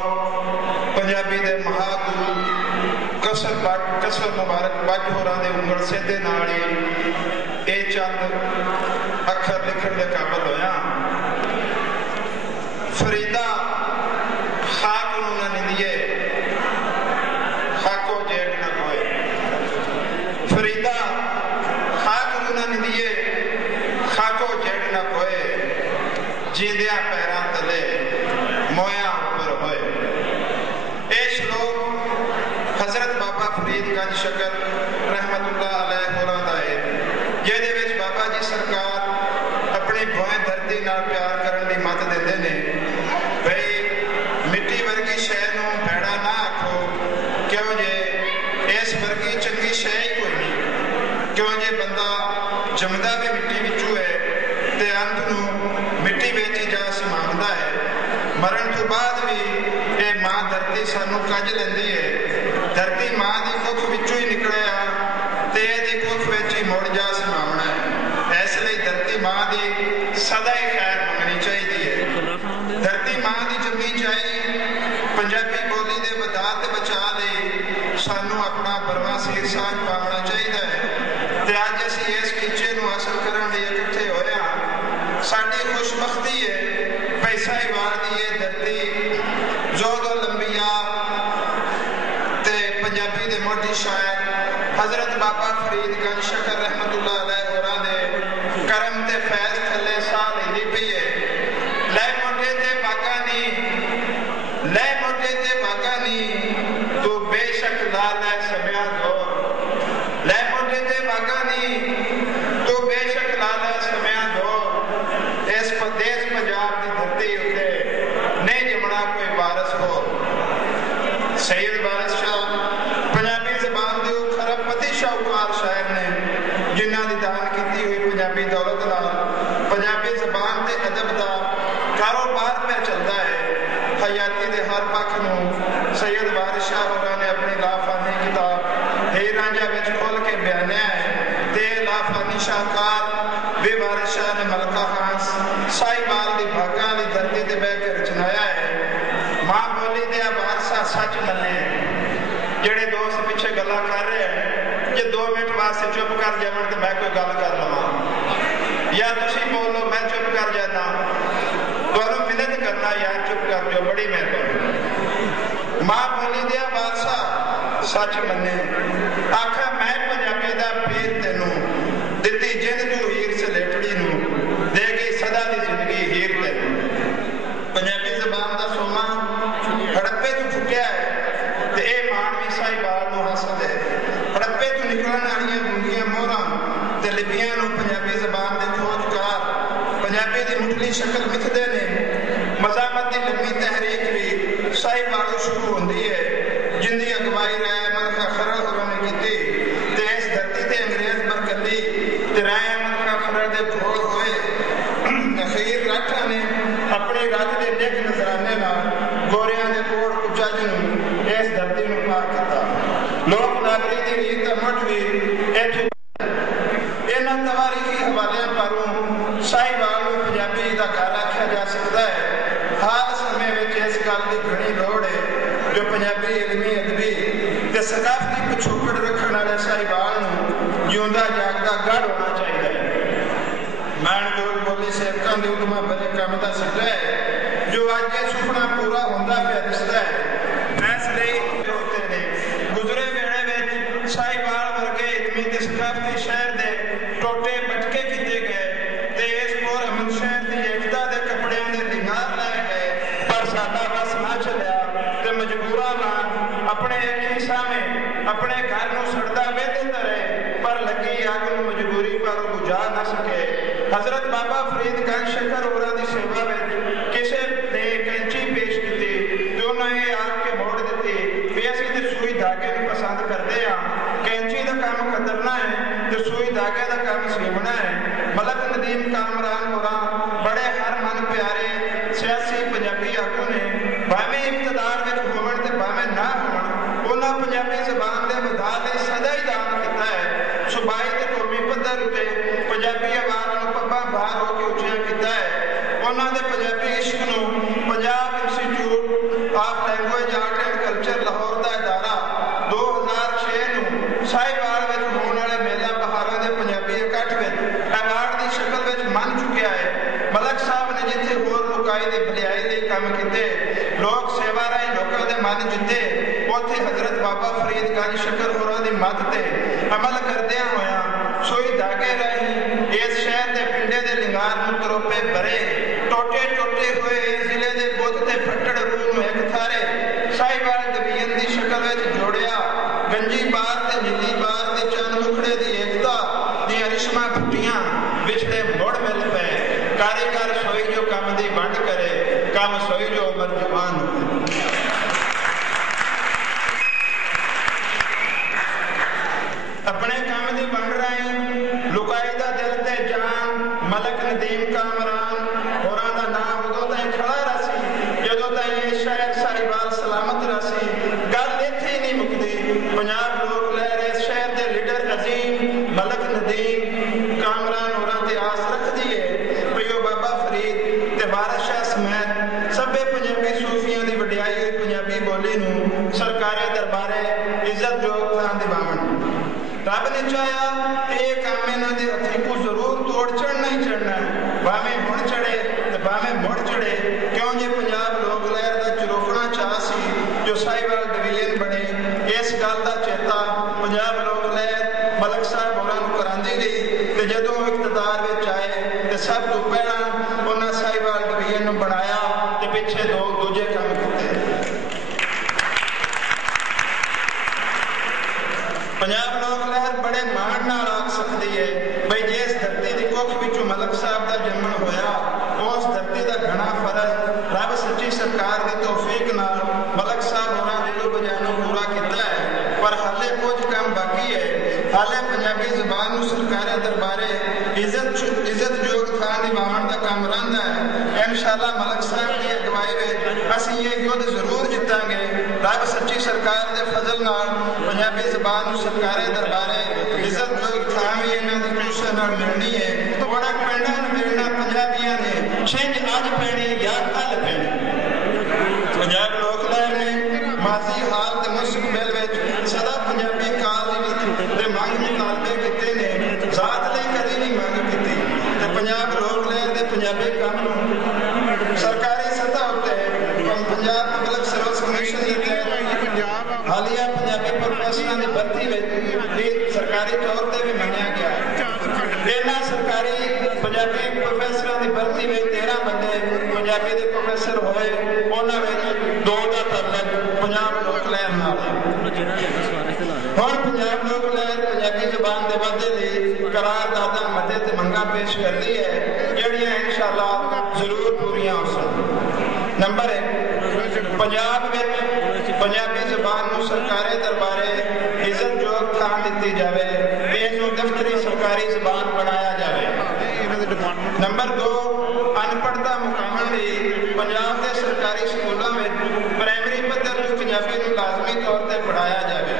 पंजाबी दे महागुरु कसर मुबारक बट होरां दे उंगल सिद्धे नाल ये चंद अखर लिखण दे काबिल होया। फरीदा खाक नूं ना निंदिए खाको जेठ न कोए, फरीदा खाक नूं ना निंदिए खाको जेठ न कोए, जींदिया पैरां तले मोया उपर होए। ये श्लोक हजरत बाबा फरीदगंज शकल रहमतुल्लाह अलैह होरां दा है, जिहदे विच बाबा जी सरकार अपनी भोए धरती नाल प्यार करन दी मत दिंदे ने भई मिट्टी वर्गी शै नूं भैड़ा ना आखो, क्यों जे इस वर्गी चंगी शै ही कोई नहीं, क्यों जे बंदा जमदा भी मिट्टी विचों है ते अंत नूं मिट्टी विच ही जा समांदा है। मरण तो बाद भी ये मां धरती सानू कज लैंदी है। धरती मां दी कुख विचों ही निकलिया ते इहदी कुख विच ही मुड़ जा समावना है। इसलिए धरती मां दी सदा ही खैर मंगनी चाहिए है। धरती मां दी जमी चाहिए पंजाबी बोली दे वधा ते बचा ले सानू अपना बरवा सिर साज पावना चाहिए है। ते अज असीं इस किचे नूं हासिल करन लई इकट्ठे होए हां। साडी खुशबख्ती है पैसा ही वार दी ये धरती जोदो लंबिया ते पंजाबी दे मोटी शायर हजरत बाबा फरीदगंज शकल रहमतुल्लाह अलैह होरां दे करम ते फैज थले साह लैंदी पई है। लै मोटे ते बागानी, लै मोटे ते बागानी तू बेशक ला लै समया दौर, लै मोटे ते बागानी तू बेशक ला लै समया दौर। इस प्रदेश पंजाब की धरती उत्ते नहीं जमना कोई वारिस हो। सैयद वारिस शाह पंजाबी जबान के खरबपति शाहूकार शायर ने जिन्हां दी दान की हुई पंजाबी दौलत नाल पंजाबी जबान के अदब का कारोबार पे चलता है। हयाती के हर पक्ष नूं सैयद वारिस शाह होरां ने अपनी लाफानी किताब हीर रांझा विच खोल के बयानिया है। ते लाफानी शाहकार वे वारिस शाह ने मलका खास साहिबाल की भागां वाली धरती ते बह के रचनाया है। मां बोली दे वारसा सच मन्ने जेड़े दोस्त पिछे गल्लां कर रहे हैं जे 2 मिनट वास्ते चुप कर जावन ते मैं कोई गल कर लवां या तुसीं बोलो मैं चुप कर जाना, तुहानूं मिन्नत करना यार चुप कर जाओ, बड़ी मेहरबानी। मां बोली दे वारसा सच मन्ने आखा मैं पंजाबी दा पीर तैनूं दित्ती जिंद तू हीर सलेटड़ी नूं देगी सदा दी जिंदगी हीर तैनूं। पंजाबी जबान दा सोमा हड़प्पे तू फुटिया है ते ए मानवी साहिबाल नूं हासिल है। हड़प्पे तू निकलण वालियां गुंगियां मोहरां ते लिपियां नूं पंजाबी जबान दे खोजकार पंजाबी दी मुठली शक्ल मिथदे ने। मज़ामत दी लंबी तहरीक भी साहिबालों शुरू होंदी है जिंदी अगवाई राय अहमद खां खरड़ होरां ने कीती ते इस धरती ते अंग्रेज बरकली ते राय अहमद खां खरड़ दे भोल होए। अखीर राठा ने अपने रथ के निक नजराने नाल गोरियां दे कोट कुचज नूं इस धरती नूं पार कीता। लोक नागरी दी रीत मुठ भी इत्थों इन्हां तवारीखी हवालियां परों साहिबाल नूं पंजाबी दा घर आख्या जा सकता है। हाल समय में इस गल की घनी लोड़ है जो पंजाबी इल्म ਦਾ ਸਿੱਟਾ ਹੈ ਜੋ ਅੱਜ ਇਹ ਸੁਪਨਾ ਪੂਰਾ ਹੁੰਦਾ ਪਿਆ ਦਿਸਦਾ ਹੈ। ਇਸ ਲਈ ਹੋਤੇ ਨੇ ਗੁਜ਼ਰੇ ਵੇਲੇ ਵਿੱਚ ਸਾਈਵਾਲ ਵਰਗੇ ਇਲਮੀ ਤੇ ਸਕਾਫਤੀ ਸ਼ਹਿਰ ਦੇ ਟੋਟੇ ਬਟਕੇ ਕੀਤੇ ਗਏ ਤੇ ਇਸ ਪੁਰ ਅਮਨ ਸ਼ਹਿਰ ਦੀ ਏਕਤਾ ਦੇ ਕੱਪੜਿਆਂ ਦੇ ਲਿੰਗਾਰ ਲਾਏ ਗਏ, ਪਰ ਸਾਡਾ ਬਸ ਨਾ ਚੱਲਿਆ ਤੇ ਮਜਬੂਰਾਂ ਨਾਲ ਆਪਣੇ ਅੱਖੀ ਸਾਹਮਣੇ ਆਪਣੇ ਘਰ ਨੂੰ ਸੜਦਾ ਵੇਖਦੇ ਰਹੇ, ਪਰ ਲੱਗੀ ਅੱਗ ਨੂੰ ਮਜਬੂਰੀ ਪਰ ਬੁਝਾ ਨਾ ਸਕੇ। ਹਜ਼ਰਤ ਬਾਬਾ ਫਰੀਦ ਗੰਜ ਸ਼ਕਰ ਹੋਰਾਂ ਦੀ ਸੇਵਾ ਵਿੱਚ ਕਿਸੇ ਨੇ ਕੈਂਚੀ ਪੇਸ਼ ਕੀਤੀ ਤੇ ਉਹਨਾਂ ਇਹ ਆਖ ਕੇ ਮੋੜ ਦਿੱਤੀ ਵੀ ਅਸੀਂ ਤੇ ਸੂਈ ਧਾਗੇ ਨੂੰ ਪਸੰਦ ਕਰਦੇ ਹਾਂ, ਕੈਂਚੀ ਦਾ ਕੰਮ ਖਤਰਨਾ ਹੈ ਤੇ ਸੂਈ ਧਾਗੇ ਦਾ ਕੰਮ ਸੀਵਣਾ ਹੈ। ਮਲਕ ਨਦੀਮ ਕਾਮਰਾਨ ਹੋਰਾਂ ਬੜੇ ਹਰਮਨ ਪਿਆਰੇ ਸਿਆਸੀ ਪੰਜਾਬੀ ਆਗੂ ਨੇ, ਭਾਵੇਂ ਇਕਤਦਾਰ ਵਿੱਚ ਹੋਵਣ ਤੇ ਭਾਵੇਂ ਨਾ ਹੋਵਣ, ਉਹਨਾਂ ਪੰਜਾਬੀ ਜ਼ਬਾਨ ਦੇ ਵਧਾ ਲਈ ਸਦਾ ਹੀ ਦਾਨ ਕੀਤਾ ਹੈ। ਸੂਬਾਈ ਤੇ ਕੌਮੀ ਪੱਧਰ ਉੱਤੇ ਪੰਜਾਬੀ ਆਵਾਜ਼ ਨੂੰ ਪੱਬਾਂ ਭਾਰ ਹੋ ਕੇ ਉੱਚਿਆ ਕੀਤਾ ਹੈ। ਉਹਨਾਂ ਦੇ ਪੰਜਾਬੀ ਇਸ਼ਕ ਨੂੰ Punjab institute of language art and culture Lahore ਦਾ ਇਦਾਰਾ 2006 ਨੂੰ ਸਾहिवाल ਵਿੱਚ ਹੋਣ ਵਾਲੇ ਮੇਲਾ ਬਹਾਰਾਂ ਦੇ ਪੰਜਾਬੀ ਇਕੱਠ ਵਿੱਚ ਐਵਾਰਡ ਦੀ ਸ਼ਕਲ ਵਿੱਚ ਮੰਨ ਚੁੱਕਿਆ ਹੈ। ਮਲਕ ਸਾਹਿਬ ਨੇ ਜਿੱਥੇ ਹੋਰ ਲੋਕਾਈ ਦੀ ਭਲਾਈ ਲਈ ਕੰਮ ਕੀਤੇ, ਲੋਕ ਸੇਵਾ ਰਾਹੀਂ ਲੋਕਾਂ ਦੇ ਮਨ ਜਿੱਤੇ, ਉੱਥੇ ਹਜ਼ਰਤ ਬਾਬਾ ਫਰੀਦ ਗੰਜ ਸ਼ਕਰ ਹੋਰਾਂ ਦੀ ਮੱਤ ਤੇ ਅਮਲ ਕਰਦਿਆਂ ਹੋਇਆਂ ਸੂਈ ਧਾਗੇ ਰਾਹੀਂ ਇਸ ਸ਼ਹਿਰ ਦੇ ਪਿੰਡੇ ਦੇ ਲਿੰਗਾਰ ਨੂੰ ਤਰੋਪੇ ਭਰੇ, ਟੋਟੇ ਹੋਏ ਇਸ ਜ਼ਿਲ੍ਹੇ ਦੇ ਬੁੱਧ ਤੇ ਫੱਟੜ ਰੂਹ ਨੂੰ ਇੱਕ ਥਾਰੇ ਸਾहिवाल ਡਿਵੀਜ਼ਨ ਦੀ ਸ਼ਕਲ ਵਿੱਚ ਜੋੜਿਆ। ਗੰਜੀ ਬਾਰ ਤੇ ਨੀਲੀ ਬਾਰ ਦੇ ਚੰਨ ਮੁਖੜੇ ਦੀ ਏਕਤਾ ਦੀਆਂ ਰਿਸ਼ਮਾਂ ਫੁੱਟੀਆਂ, ਵਿਛੜੇ ਮੁੜ ਮਿਲ ਪਏ। ਕਾਰੀਗਰ ਸੋਈ ਜੋ ਕੰਮ ਦੀ ਵੰਡ ਕਰੇ, ਕੰਮ ਸੋਈ ਜੋ ਉਮਰ ਜਵਾਨ ਹੋਵੇ। ਆਪਣੇ ਕੰਮ ਦੀ ਵੰਡ ਰਾਹੀਂ ਲੁਕਾਈ ਦਾ ਦਿਲ ਤੇ ਜਾਨ ਮਲਕ ਨਦੀਮ ਕਾਮਰਾਨ ਹੋਰਾਂ ਦਾ ਨਾਮ ਉਦੋਂ ਤਾਈਂ ਖੜਾ ਰਸੀ ਜਦੋਂ ਤਾਈਂ ਇਹ ਸ਼ਹਿਰ ਸਾहिवाल ਸਲਾਮਤ ਰਸੀ। ਗੱਲ ਇੱਥੇ ਹੀ ਨਹੀਂ ਮੁੱਕਦੀ। ਪੰਜਾਬ ਲੋਕ ਲਹਿਰ ਇਸ ਸ਼ਹਿਰ ਦੇ ਲੀਡਰ ਅਜ਼ੀਮ ਮਲਕ ਨਦੀਮ ਕਾਮਰਾਨ ਹੋਰਾਂ ਤੇ ਆਸ ਰੱਖਦੀ ਹੈ ਵੀ ਉਹ ਬਾਬਾ ਫਰੀਦ ਤੇ ਵਾਰਿਸ ਸ਼ਾਹ ਸਮੇਤ ਸਭੇ ਪੰਜਾਬੀ ਸੂਫੀਆਂ ਦੀ ਵਡਿਆਈ ਹੋਈ ਪੰਜਾਬੀ ਬੋਲੀ ਨੂੰ ਸਰਕਾਰੇ ਦਰਬਾਰੇ ਇੱਜ਼ਤਯੋਗ ਥਾਂ ਦਿਵਾਵਣ। ਰੱਬ ਨੇ ਚਾਹਿਆ ਤੇ ਇਹ ਕੰਮ ਇਹਨਾਂ ਦੇ ਹੱਥੀਂ ਕੋ ਜ਼ਰੂਰ ਤੋੜ ਚੜਨਾ ਹੀ ਚੜਨਾ ਹੈ, ਭਾਵੇਂ ਹੁਣ ਚੜੇ ਤੇ ਭਾਵੇਂ ਮੁੜ ਚੜੇ, ਕਿਉਂ ਜੇ ਪੰਜਾਬ ਲੋਕ ਲਹਿਰ ਦਾ ਚਰੋਫਣਾ ਚਾਹ ਸੀ ਜੋ ਸਾहिवाल ਡਿਵੀਜ਼ਨ ਬਣੇ। ਇਸ ਗੱਲ ਦਾ ਚੇਤਾ ਪੰਜਾਬ ਲੋਕ ਲਹਿਰ ਮਲਕ ਸਾਹਿਬ ਹੋਰਾਂ ਨੂੰ ਕਰਾਂਦੀ ਗਈ ਤੇ ਜਦੋਂ ਉਹ ਇਕਤਦਾਰ ਵਿੱਚ ਆਏ ਤੇ ਸਭ ਤੋਂ ਪਹਿਲਾਂ ਉਹਨਾਂ ਸਾहिवाल ਡਿਵੀਜ਼ਨ ਨੂੰ ਬਣਾਇਆ ਤੇ ਪਿੱਛੇ ਦੂਜੇ ਕੰਮ ਕੀਤੇ। ਪੰਜਾਬ ਲੋਕ ਲਹਿਰ ਬੜੇ ਮਾਣ ਨਾਲ ਆਖ ਸਕਦੀ ਹੈ ਬਈ ਜਿਸ ਧਰਤੀ ਦੀ ਕੁੱਖ ਵਿੱਚੋਂ ਮਲਕ ਸਾਹਿਬ ਦਾ ਜਨਮ ਹੋਇਆ, ਉਸ ਧਰਤੀ ਦਾ ਘਣਾ ਫਰਜ਼ ਰੱਬ ਸੱਚੀ ਸਰਕਾਰ ਦੀ ਤੌਫੀਕ ਨਾਲ ਮਲਕ ਸਾਹਿਬ ਹੋਰਾਂ ਦਿਲੋਂ ਬਜਾਨੋਂ ਪੂਰਾ ਕੀਤਾ ਹੈ। ਪਰ ਹਾਲੇ ਕੁਝ ਕੰਮ ਬਾਕੀ ਹੈ। ਹਾਲੇ ਪੰਜਾਬੀ ਜ਼ਬਾਨ ਨੂੰ ਸਰਕਾਰੇ ਦਰਬਾਰੇ ਇੱਜ਼ਤਯੋਗ ਥਾਂ ਦਿਵਾਉਣ ਦਾ ਕੰਮ ਰਹਿੰਦਾ ਹੈ। ਇਨਸ਼ਾਅੱਲਾ ਮਲਕ ਸਾਹਿਬ ਦੀ ਅਗਵਾਈ ਵਿੱਚ ਅਸੀਂ ਇਹ ਯੁੱਧ ਜ਼ਰੂਰ ਜਿੱਤਾਂਗੇ। ਰੱਬ ਸੱਚੀ ਸਰਕਾਰ ਦੇ ਫਜ਼ਲ ਨਾਲ ਪੰਜਾਬੀ ਜ਼ਬਾਨ ਨੂੰ ਸਰਕਾਰੇ ਦਰਬਾਰੇ ਇੱਜ਼ਤਯੋਗ ਥਾਂ ਵੀ ਇਹਨਾਂ ਦੀ ਕੋਸ਼ਿਸ਼ ਨਾਲ ਮਿਲਣੀ ਹੈ। ਥੋੜਾ ਪਿੰਡਾਂ ਨੂੰ ਮਿਲਣਾ ਪੰਜਾਬੀਆਂ ਨੇ ਛਿੰਝ ਅੱਜ ਪੈਣੀ ਜਾਂ ਕੱਲ ਪੈਣੀ। ਪੰਜਾਬ ਲੋਕ ਲਹਿਰ ਨੇ ਮਾਜ਼ੀ ਹਾਲ ਤੇ ਮੁਸਤਕਬਲ ਵਿੱਚ ਸਦਾ ਪੰਜਾਬੀ ਕਾਲ ਦੇ ਮੰਗ ਮੁਤਾਲਬੇ ਕੀਤੇ ਨੇ, ਜ਼ਾਤ ਲਈ ਕਦੀ ਨਹੀਂ ਮੰਗ ਕੀਤੀ ਤੇ ਪੰਜਾਬ ਲੋਕ ਲਹਿਰ ਦੇ ਪੰਜਾਬੀ ਕੰਮ ਨੂੰ ਸਰਕਾਰੀ ਸਤਹ ਉੱਤੇ ਪੰਜਾਬ ਪਬਲਿਕ ਸਰਵਿਸ ਕਮਿਸ਼ਨ ਦੀ ਹਾਲੀਆ ਪੰਜਾਬੀ ਪ੍ਰੋਫੈਸਰਾਂ ਦੀ ਭਰਤੀ ਵਿੱਚ ਸਰਕਾਰੀ ਤੌਰ ਤੇ ਵੀ ਮੰਨਿਆ ਗਿਆ ਹੈ। ਇਹਨਾਂ ਸਰਕਾਰੀ ਪੰਜਾਬੀ ਪ੍ਰੋਫੈਸਰਾਂ ਦੀ ਭਰਤੀ ਵਿੱਚ 13 ਬੰਦੇ ਪੰਜਾਬੀ ਦੇ ਪ੍ਰੋਫੈਸਰ ਹੋਏ, ਉਹਨਾਂ ਵਿੱਚ 2 ਦਾ ਤਾਲੁਕ ਪੰਜਾਬ ਲੋਕ ਲਹਿਰ ਨਾਲ ਹੈ। ਹੁਣ ਪੰਜਾਬ ਲੋਕ ਲਹਿਰ ਪੰਜਾਬੀ ਜ਼ਬਾਨ ਦੇ ਵਾਧੇ ਲਈ ਕਰਾਰਦਾਦਾਂ ਮਤੇ ਤੇ ਮੰਗਾਂ ਪੇਸ਼ ਕਰਦੀ ਹੈ ਜਿਹੜੀਆਂ ਇਨਸ਼ਾਅੱਲਾ ਜ਼ਰੂਰ ਪੂਰੀਆਂ ਹੋ ਸਕਣ। ਨੰਬਰ 1, ਪੰਜਾਬ ਵਿੱਚ ਪੰਜਾਬੀ ਜ਼ਬਾਨ ਨੂੰ ਸਰਕਾਰੀ ਦਰਬਾਰੇ ਇੱਜ਼ਤਯੋਗ ਥਾਂ ਦਿੱਤੀ ਜਾਵੇ ਤੇ ਇਹਨੂੰ ਦਫ਼ਤਰੀ ਸਰਕਾਰੀ ਜ਼ਬਾਨ ਬਣਾਇਆ ਜਾਵੇ। ਨੰਬਰ 2, ਅਨਪੜ੍ਹਤਾ ਮੁਕਾਉਣ ਲਈ ਪੰਜਾਬ ਦੇ ਸਰਕਾਰੀ ਸਕੂਲਾਂ ਵਿੱਚ ਪ੍ਰਾਇਮਰੀ ਪੱਧਰ ਤੋਂ ਪੰਜਾਬੀ ਨੂੰ ਲਾਜ਼ਮੀ ਤੌਰ ਤੇ ਪੜ੍ਹਾਇਆ ਜਾਵੇ।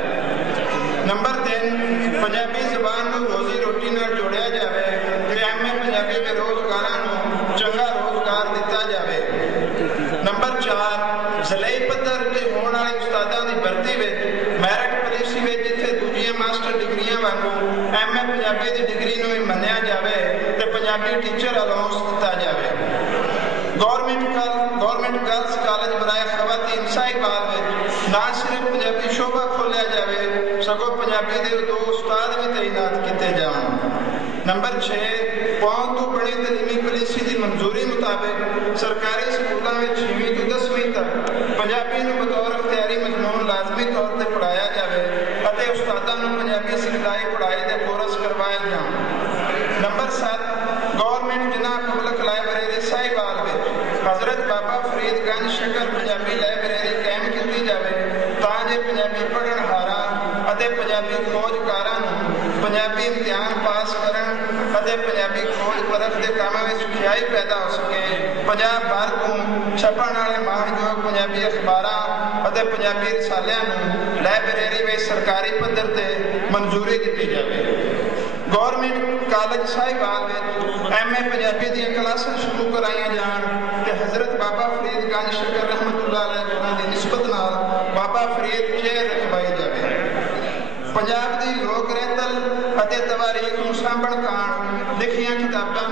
ਨੰਬਰ 3, ਪੰਜਾਬੀ ਜ਼ਬਾਨ ਨੂੰ ਰੋਜ਼ੀ ਰੋਟੀ ਨਾਲ ਜੋੜਿਆ ਜਾਵੇ ਤੇ ਐਮਏ ਪੰਜਾਬੀ ਬੇਰੁਜ਼ਗਾਰਾਂ ਨੂੰ ਚੰਗਾ ਰੋਜ਼ਗਾਰ ਦਿੱਤਾ ਜਾਵੇ। ਨੰਬਰ 4, ਜ਼ਿਲ੍ਹੇ ਪੱਧਰ ਤੇ ਹੋਣ ਵਾਲੇ ਉਸਤਾਦਾਂ ਦੀ ਭਰਤੀ ਵਿੱਚ ਮੈਰਿਟ ਪਾਲਿਸੀ ਵਿੱਚ ਜਿੱਥੇ ਦੂਜੀਆਂ ਮਾਸਟਰ ਡਿਗਰੀਆਂ ਵਾਂਗੂ ਐਮਏ ਪੰਜਾਬੀ ਦੀ ਡਿਗਰੀ ਨੂੰ ਵੀ ਮੰਨਿਆ ਜਾਵੇ ਤੇ ਪੰਜਾਬੀ ਟੀਚਰ ਅਲਾਉਂਸ ਦਿੱਤਾ ਜਾਵੇ। ना सिर्फ पंजाबी शोभा खोलिया जाए सगों पंजाबी के 2 उस्ताद भी तैनात किए जान। नंबर 6 पौध तो बड़ी तलीमी पॉलिसी की मंजूरी मुताबिक सरकारी स्कूलों में 6वीं तो 10वीं तक पंजाबी को बतौर अख्तियारी मजमून लाजमी तौर पर पढ़ाया जाए और उस्तादों को पंजाबी सिखलाई पढ़ाई के कोर्स करवाए जान। नंबर 7 गवर्नमेंट जिन्ना पब्लिक लाइब्रेरी साहिवाल में हजरत बाबा फरीदगंज शकर पंजाबी लाइब्रेरी कायम की जाए ताकि पंजाबी पढ़नहारा पंजाबी खोजकारां पंजाबी इम्तिहान पास करन पंजाबी खोज परख के कामों में सिखियाई पैदा हो सके। पंजाब भर को छपण वाले मानयोग पंजाबी अखबारां पंजाबी रसालियां लाइब्रेरी में सरकारी पद्धर से मंजूरी दी जाए। गवर्नमेंट कॉलेज साहिवाल में MA पंजाबी दी क्लासां शुरू कराई जान ते हजरत बाबा फरीदगंज शकर रहमतुल्लाह अलैह उन्हां दी निस्बत नाल बाबा फरीद चेहर रखवाई जाए। पंजाब की लोक रहतल अते तवारीख नूं सांभण काण लिखियां किताबां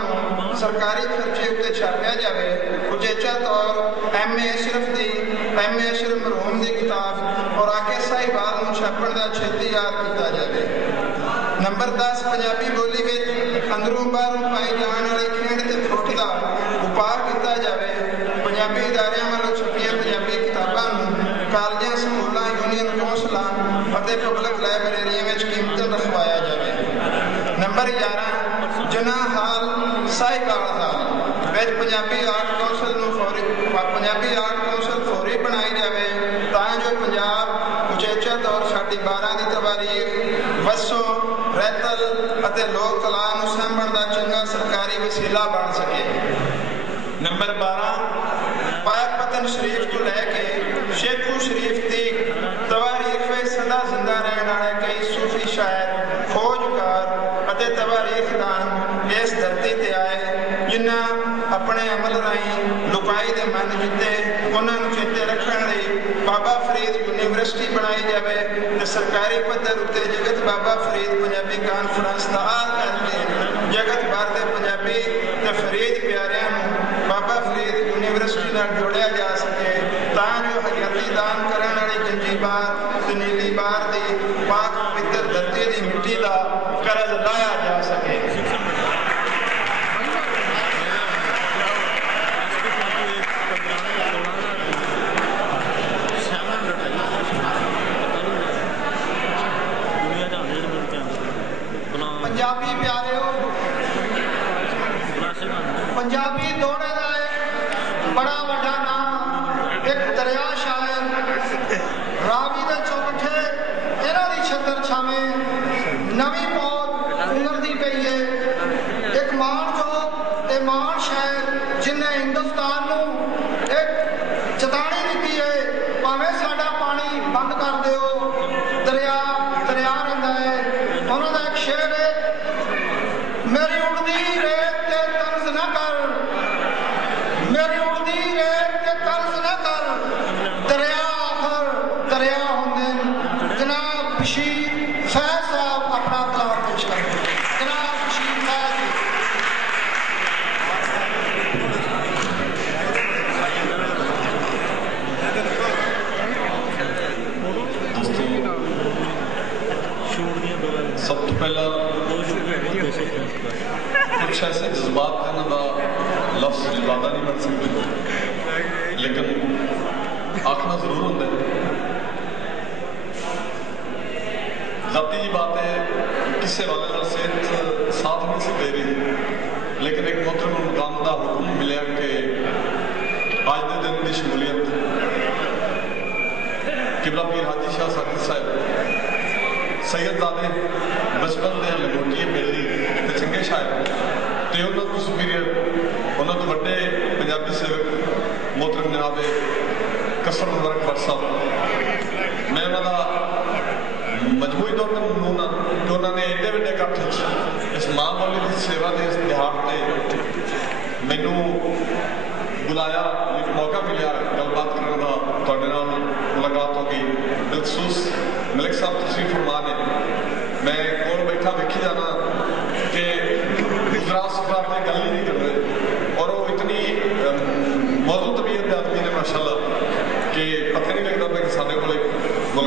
सरकारी खर्चे उत्ते छापिया जाए। उचेचा तौर MA अशरफ मरहूम की किताब और आके साहिवाल नूं छापण का छेती याद किया जाए। नंबर 10 पंजाबी बोली में अंदरों बाहरों पाई जाने वाली खेड ते थुट का उपाय किया जाए। पंजाबी इदारियां वालों छपियां पंजाबी किताबां कॉलेजां स्कूलों यूनियन कौंसलों और पब्लिक लाइब्रेरियों में कीमतन रखवाया जाए। नंबर 11 जना हाल साहिवाल हाल विच पंजाबी आर्ट कौंसल फौरी बनाई जाए ताकि पंजाब उचेचा तौर साडी 12 की तवारीख वसों रहतल लोक कला सांभण का चंगा सरकारी वसीला बन सके। नंबर 12 पाकपतन शरीफ को लैके शेखू शरीफ की तवारीख में सदा जिंदा रहने वाले कई सूफी शायर खोजकार तवारीखदान इस धरती ते आए जिन्हें अपने अमल राही लुकाई दे मन जीते उन्होंने चेते रखने लई बाबा फरीद यूनिवर्सिटी बनाई जाए तो सरकारी पद्धर उत्ते जगत बाबा फरीद पंजाबी कॉन्फ्रेंस का करके जगत भर के पंजाबी ते फरीद प्यारियां बाबा फरीद यूनिवर्सिटी नाल जोड़िया जा सके ताकि हरियाती दान करने वाली गंजी बार ते नीली बार की पाक पवित्र धरती की मिट्टी का कर्ज लाया जा सके। पंजाबी प्यारे पंजाबी दौड़े का बड़ा वड्डा नाम एक दरिया शायर रावी दे चौकठे इन्हां दी छतर छावे नवी पौध उमरदी पई है। एक मान जो मान शायर जिन्हें हिंदुस्तान नूं एक चेतावनी दी है भावें साडा पानी बंद कर दिओ दरिया दरिया रहिंदा है। उन्हां दा एक शेर है मेरी उड़दी रेत ते तंज न कर मेरी उड़दी रेत ते तंज न कर दरिया आखर दरिया होंदे। जनाब बशीर फैज साहब अपना कलाम पेश करते हैं। जनाब बशीर फैज सब तो पहला कुछ ऐसे जज्बात हैं ना लफ्ज ज़्यादा नहीं बन सकते लेकिन आखना जरूर होता है। जाती जी बात है किसी वाले सेहत साथ नहीं सी दे रही लेकिन एक मोहतरम मुकाम का हुक्म मिले कि आज के दिन की शमूलियत किबला पीर हाजी शाह साकिब साहब सैयदजादे बचपन के लंगोटिए बेली तो चंगे शायर तो उन्होंने सुपीरियर उन्होंने वड्डे पंजाबी सेवक मोहतरम जनाबे कसर मुबारक भट्ट साहब मैं उन्होंने मजबूरी तौर पर ममनून हाँ कि उन्होंने एडे वे इकट्ठ इस मां बोली की सेवा के इस तिहाड़ से मैनू बुलाया एक मौका मिला गलबात करने का थोड़े नाल मुलाकात हो गई बिलखसूस मलिक साहब तशरीफ फरमा ने मैं कोल बैठा वेखी जाना कि गुजरात सुफरात की गल ही नहीं कर रहे और वो इतनी मौजूद तबीयत के आदमी ने माशाल्लाह कि पता नहीं लगता कि साढ़े को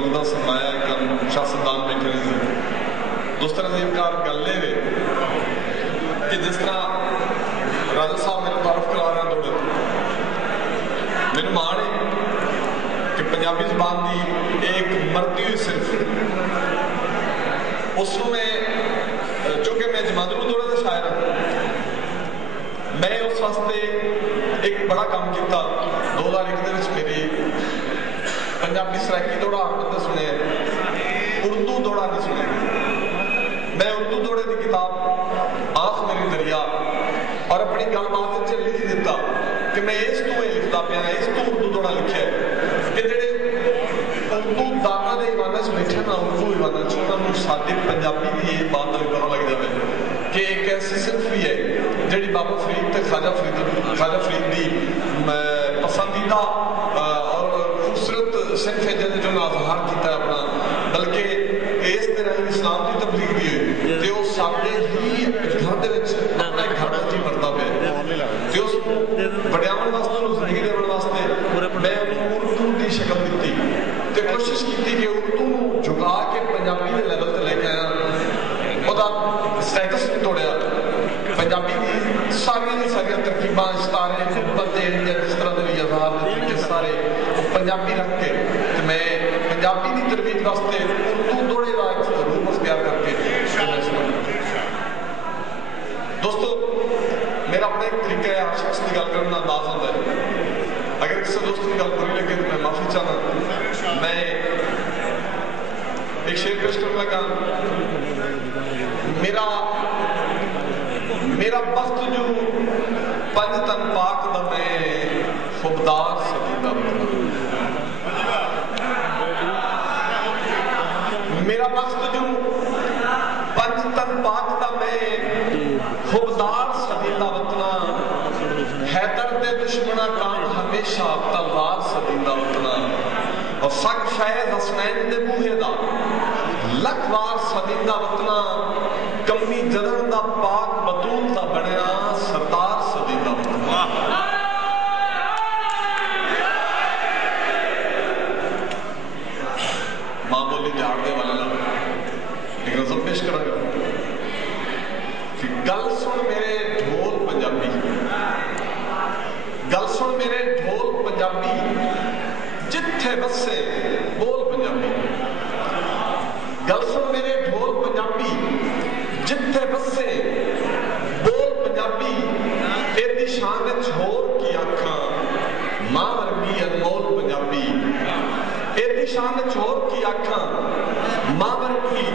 मुल्क का सरमाया एक सियासतदान बैठे नहीं थे। दोस्तों अजीमकार गल ये कि जिस तरह राजा साहब मेरे तारफ करा रहे हैं दौड़े मैनू माण है कि पंजाबी जबान की एक मरती हुई सिर्फ उसमें मैं चूंकि मैं जमांदरू दौड़े का शायर हाँ मैं उस वास्ते एक बड़ा काम किया 2001 मेरी पंजाबी सराइकी दौड़ा आपने सुने उर्दू दौड़ा नहीं सुने मैं उर्दू दौड़े की किताब आंख मेरी दरिया और अपनी गलबात च लिख दिता कि मैं इस तू लिखता पाया इस तू उर्दू दौड़ा लिखा कि जेडे उर्दू दाना के ईमाना च बैठे ना उर्दू ईमाना च उन्होंने साडी पंजाबी की ये बात भी पता लग जाए कि एक ऐसी सिर्फ भी है जी बाबा फरीद ते ख्वाजा फरीद की पसंदीदा और खूबसूरत सिर्फ है जो आजहार किया अपना बल्कि इस तरह इस्लाम की तबलीग भी हुई तो वो साढ़े ही घर के घर ही मरता पे उस वड्यावन वास्ते जिंदगी देने वास्ते मैं उर्दू की शक्ल दी तो कोशिश की कि उर्दू झुका के पंजाबी के लैवल से लेके आया ਉਹਦਾ स्टेटस भी तोड़िया पंजाबी की सारिया तरकीबा सितारे बंदे जिस तरह के भी आजाद तरीके सारे पंजाबी रख के तो मैं पंजाबी की तरबीज वास्ते उर्दू दौड़े का एक रूप अख्तियार करके दोस्तों मेरा अपना एक तरीका है हर शख्स की गल करने का अंदाज होता है अगर किसी दोस्त की गल बुरी लगे तो मैं माफी चाहना मैं एक शेर पेश करने लगा मेरा बख्त जो पंज तन पाक दा मैं खुबदार सदीदा मेरा बख्त जो पंज तन पाक दा मैं खुबदार सदीदा वतना हैदर दे दुश्मना कान हमेशा तलवार सदीदा वतना और सक फैज हसनैन दे बूहे दा लख वार सदीदा वतना कमी जदन दा पाक बतूल दा बनया सरदार सदीदा वतना मां बोली झाड़ने वाले ना एक नज़म पेश करांगा कि गल सुन मेरे ढोल पंजाबी गल सुन मेरे ढोल पंजाबी जिथे बसे बोल पंजाबी गल सुन मेरे ढोल पंजाबी जिथे बसे बोल पंजाबी एदी शान होर की आखा मां वर्गी अनमोल पंजाबी एदी शान होर की आखा मां वर्गी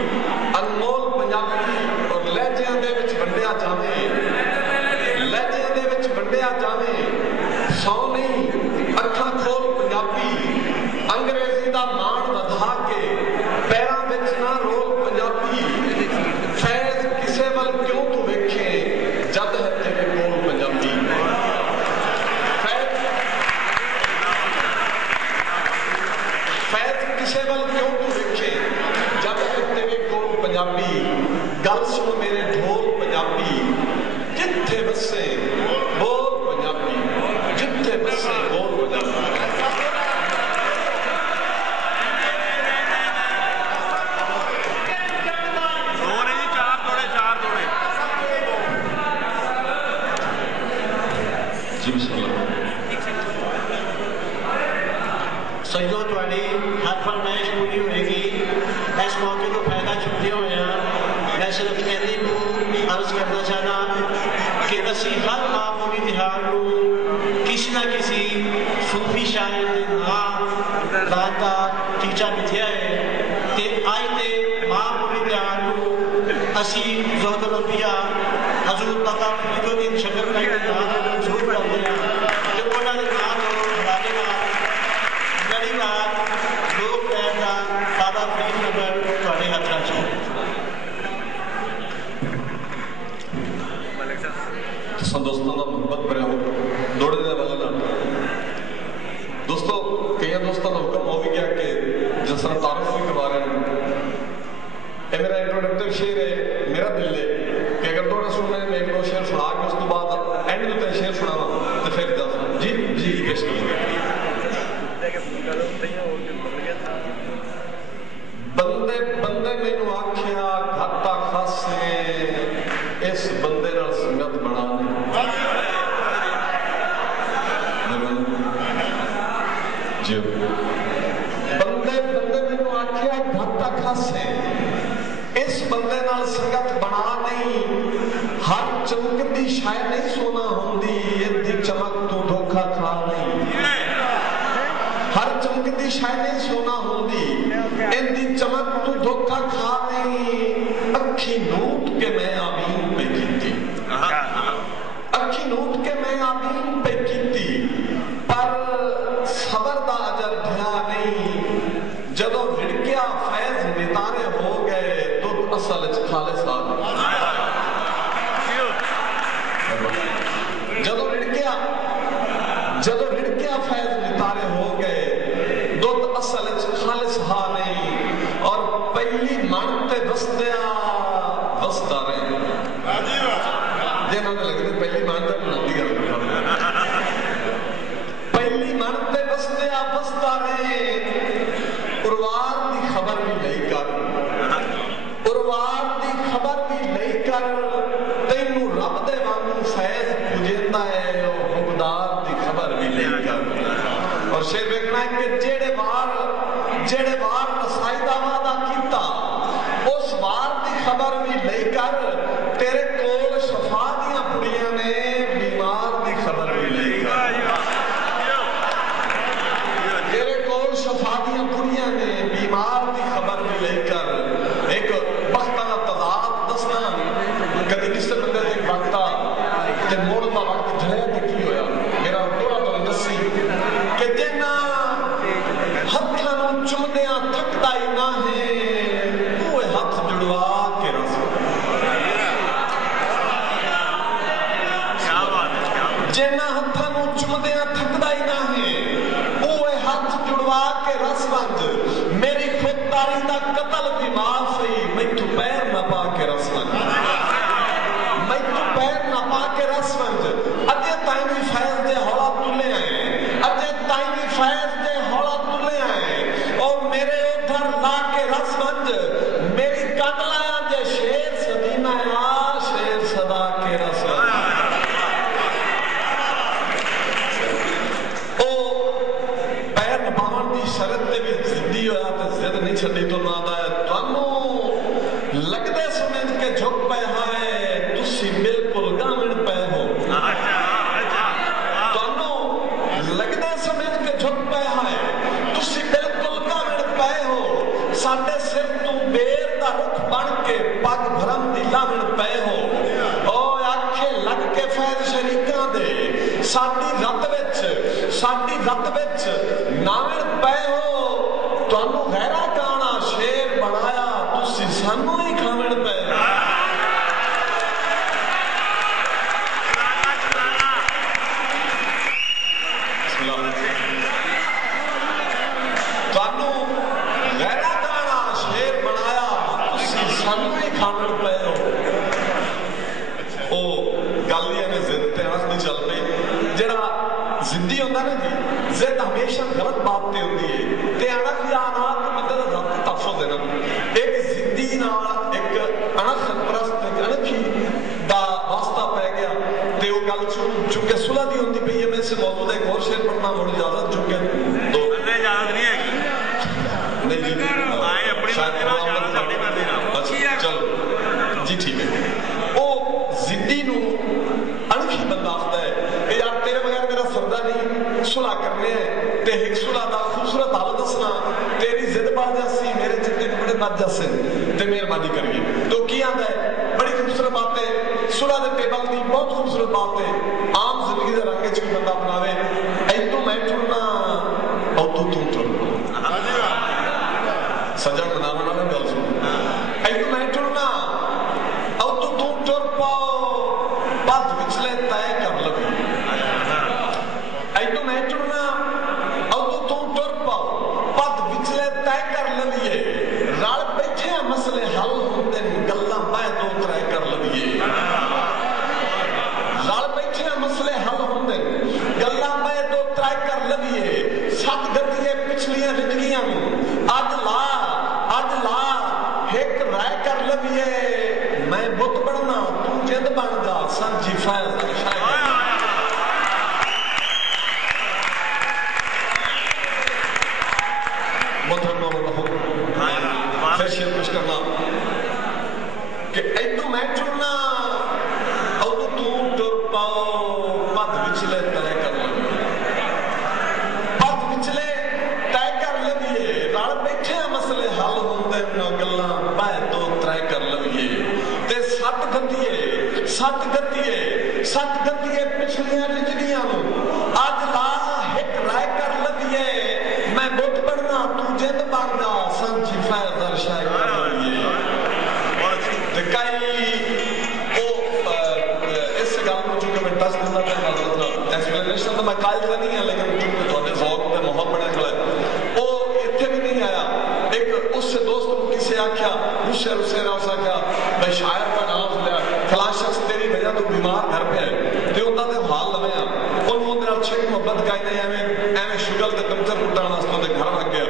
अनमोल पंजाबी और लहजियां दे विच वंडिया जावे लहजियां दे विच वंडिया जावे सौ नहीं अखा खोल पंजाबी अंग्रेजी दा मान वधा के पैरां विच ना रोल पंजाबी फैज किसे वल क्यों तू वेखे जद है तेरे कोल पंजाबी फैज किसे वल क्यों तू वेखे जद है तेरे कोल पंजाबी गल सुन मेरे ढोल पंजाबी जिथे बसे बोल पंजाबी जिथे बसे बोल पंजाबी सजो थोड़ी हर फरमाइश पूरी होगी इस मौके को फायदा चुकते हुए मैं सिर्फ इन्नी अर्ज करना चाहना कि असी हर मामूली तिहार को किसी ना किसी सूफी शायर के नाम का टीचा मिथ्या है ते आज के मामूली तिहार को असी ज़ोहदुल अंबिया हजूर बाबा फरीदुद्दीन शकरकंद के नाम मंजूर करते हैं जो उन्होंने नाम हमारे नाम गड़ी रात लोग पैदा बाबा फरीद नगर थोड़े हथरा चाहिए दोस्तों का मोहब्बत भरे हो दौड़ने वाला दोस्तों कई दोस्तों का हुक्म हो भी गया कि जिस तरह तारुफ भी करवा रहे हैं ये मेरा इंट्रोडक्टिव शेर है मेरा दिल है कि अगर थोड़ा सुनना है मैं एक दो शेर सुना के उस तो बाद एंड में शेर सुनावा तो फिर दस जी जी पेश करूंगा दी चमक तू धोखा खा नहीं, अखी नूट के मैं आमीन पे कीती, अखी नूट के मैं आमीन पे कीती, पर सबर दा अजर ढिया नहीं। जदों विड़किया फैज नितारे हो गए तो असल च खालिस आ गए। जदों रिड़किया फैज नितारे हो गए दुध असल खालिस हा नहीं। और पहली मन ते बसदिया बसदा रहे, जिन्होंने लगती पहली मन ते बुलंदी गल, पहली मन ते बसदिया बसदा रहे। उर्वार की खबर भी नहीं कर, उर्वार की खबर भी नहीं कर, तेनू रब दे वांगू फैज पुजेंदा है, हुकदार की खबर भी नहीं कर। और शेर वेखना है कि जेड़े वार रसाई दा वादा कीता उस वार की खबर भी नहीं कर। तेरे कोल शफा दियां पुड़ियां ने, बीमार की खबर भी नहीं कर। तेरे कोल शफा दियां पुड़ियां ने, बीमार की खबर भी नहीं कर। एक वक्त का तजाद दसना, कभी किसी बंदे ने वक्त ते मोड़ का वक्त झड़िया तो की होया, मेरा थोड़ा तो दसी कि जिन्ना हत्थां नूं चुमदियां थकदा ही ना है, वो हथ जुड़वा के रस। जिन्ना हत्थां नूं चुमदियां थकदा ही ना है, वो हथ जुड़वा के रस वंज। मेरी खुददारी दा कतल भी माफ ही, मैथू पैर ना पा के रस वंज, मैथू पैर ना पा के रस वंज। अजे ताईं भी फैज दे हौला तुले आए, अजे ताईं भी फैज दे हौला तुले आए। और मेरे उधर ला के रस वंज, मेरी कंड लाया जे शेर सदीना आ, शेर सदा के रस वंज। ओ पैर नभावन दी शरत ते भी जिद्दी होया ते जिद नहीं छड्डी तो ना दा तुहानू लगदे समझ के झुक पे है, तुसी बिल्कुल गामण पे हो। तुहानू लगदे समझ के झुक पे है, तुसी बिल्कुल गामण पे हो। साडे सिर तू बेर दा रुख बन के पग भरम दी लावण पे हो। ओ आखे लग के फैज शरीकां दे, साडी रत विच नावण पे हो। तुहानू गैरा काना शेर बनाया, तुसी सानू ही खावण पे। तुहानू गैरा काना शेर बनाया, तुसी सानू ही खावण पे हो। ओ गल ही ने जिद ते अस नहीं चल पई। जेड़ा जिद्दी होंदा ना जी, जिद हमेशा गलत बात ते होंदी है। ते अणख या अनाथ बंदे दा तफसुल देना, एक जिद्दी नाल एक अणख परस्त अणखी दा वास्ता पै गया ते वो गल चुके सुलह दी होंदी पई है। मैं इस मौजूद एक और शेर पढ़ना मुझे इजाजत चुके दो इजाजत नहीं है नहीं जी अच्छा चलो जी ठीक है। वो जिद्दी नू अणखी बंदा आखदा है कि यार तेरे बगैर मेरा सरदा नहीं, सुलह करने है ते एक सुलह दा खूबसूरत हाल दसना, तेरी जिद बढ़ जासी, मेरे जिद्दे टुकड़े बच जासे ते मेहरबानी करिए। तो की आंदा है, बड़ी खूबसूरत बात है, सुलह दे टेबल दी बहुत खूबसूरत बात है। आम जिंदगी दे रंग च बंदा अपनावे, ऐ तू मैं चुनना और तू चुन सजन बनाने वाला गल सुन। ऐ तू मैं चुनना और तू टुर पाओ, पद विचले तय कर लवी। ऐ तू मैं चुनना और तू टुर पाओ, पद विचले तय कर लवीए। रल बैठे मसले हल होंदे ने, गल्लां बाय दो त्रै कर लवीए। रल बैठे मसले हल होंदे ने, गल्लां बाय दो त्रै कर लवीए। सत गतिए पिछलियां जिंदगियां अज ला एक राय कर लवीए। मैं बुत बनना, तू जिद बन जा, संजी फैज फिर शेर कुछ करना कि ऐतू मैं चुनना और तू टुर पाओ, पद विचले तय कर लवीए। पद विचले तय कर लवीए, रल बैठे मसले हल इन गल्लां पै दो त्रै कर लवीए ते सट गद्दिए पिछलियां रिजड़ियां अज ला एक राय कर लवीए मैं बुत बनना तू जिंद बन जा समझी फैजर शायद कर लवीए ते कई इस गल को चूंकि मैं दस दिन का एक्सप्लेनेशन तो मैं कायल का नहीं है लेकिन चूंकि थोड़े ज़ौक ते माहौल बने खड़ा वो इत्थे भी नहीं आया एक उससे दोस्त को किसी आख्या रुसे रहा उस आख्या भाई शायर का नाम लिया फलां शख्स तेरी वजह तो बीमार घर पे है ते उन्हां दे हाल लवे आ ओनू उहदे नाल छिक मुहब्बत काई नहीं एवें शुगल ते कमतर कुटाण वास्ते दे घर लग गया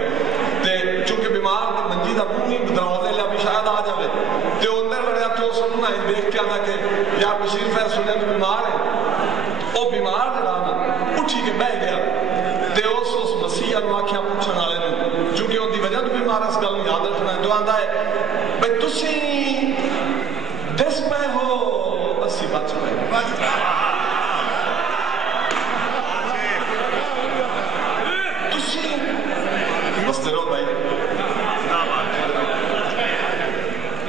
ते चूंकि बीमार ते मंजी दा मुंह ही दरवाजे लिया भी शायद आ जावे ते अंदर वड़िया तो उस नूं नहीं देख के आंदा कि यार बशीर फैज सुनिया तू बीमार है वो बीमार जड़ा ना उठी के बह गया ते उस मसीहा नूं आख्या पूछण वाले नूं चूंकि उहदी वजह तो बीमार इस गल नूं याद रखना तो आंदा है भाई तुसी दिस पे हो अस्सी बच पे तुसी बसते रहो भाई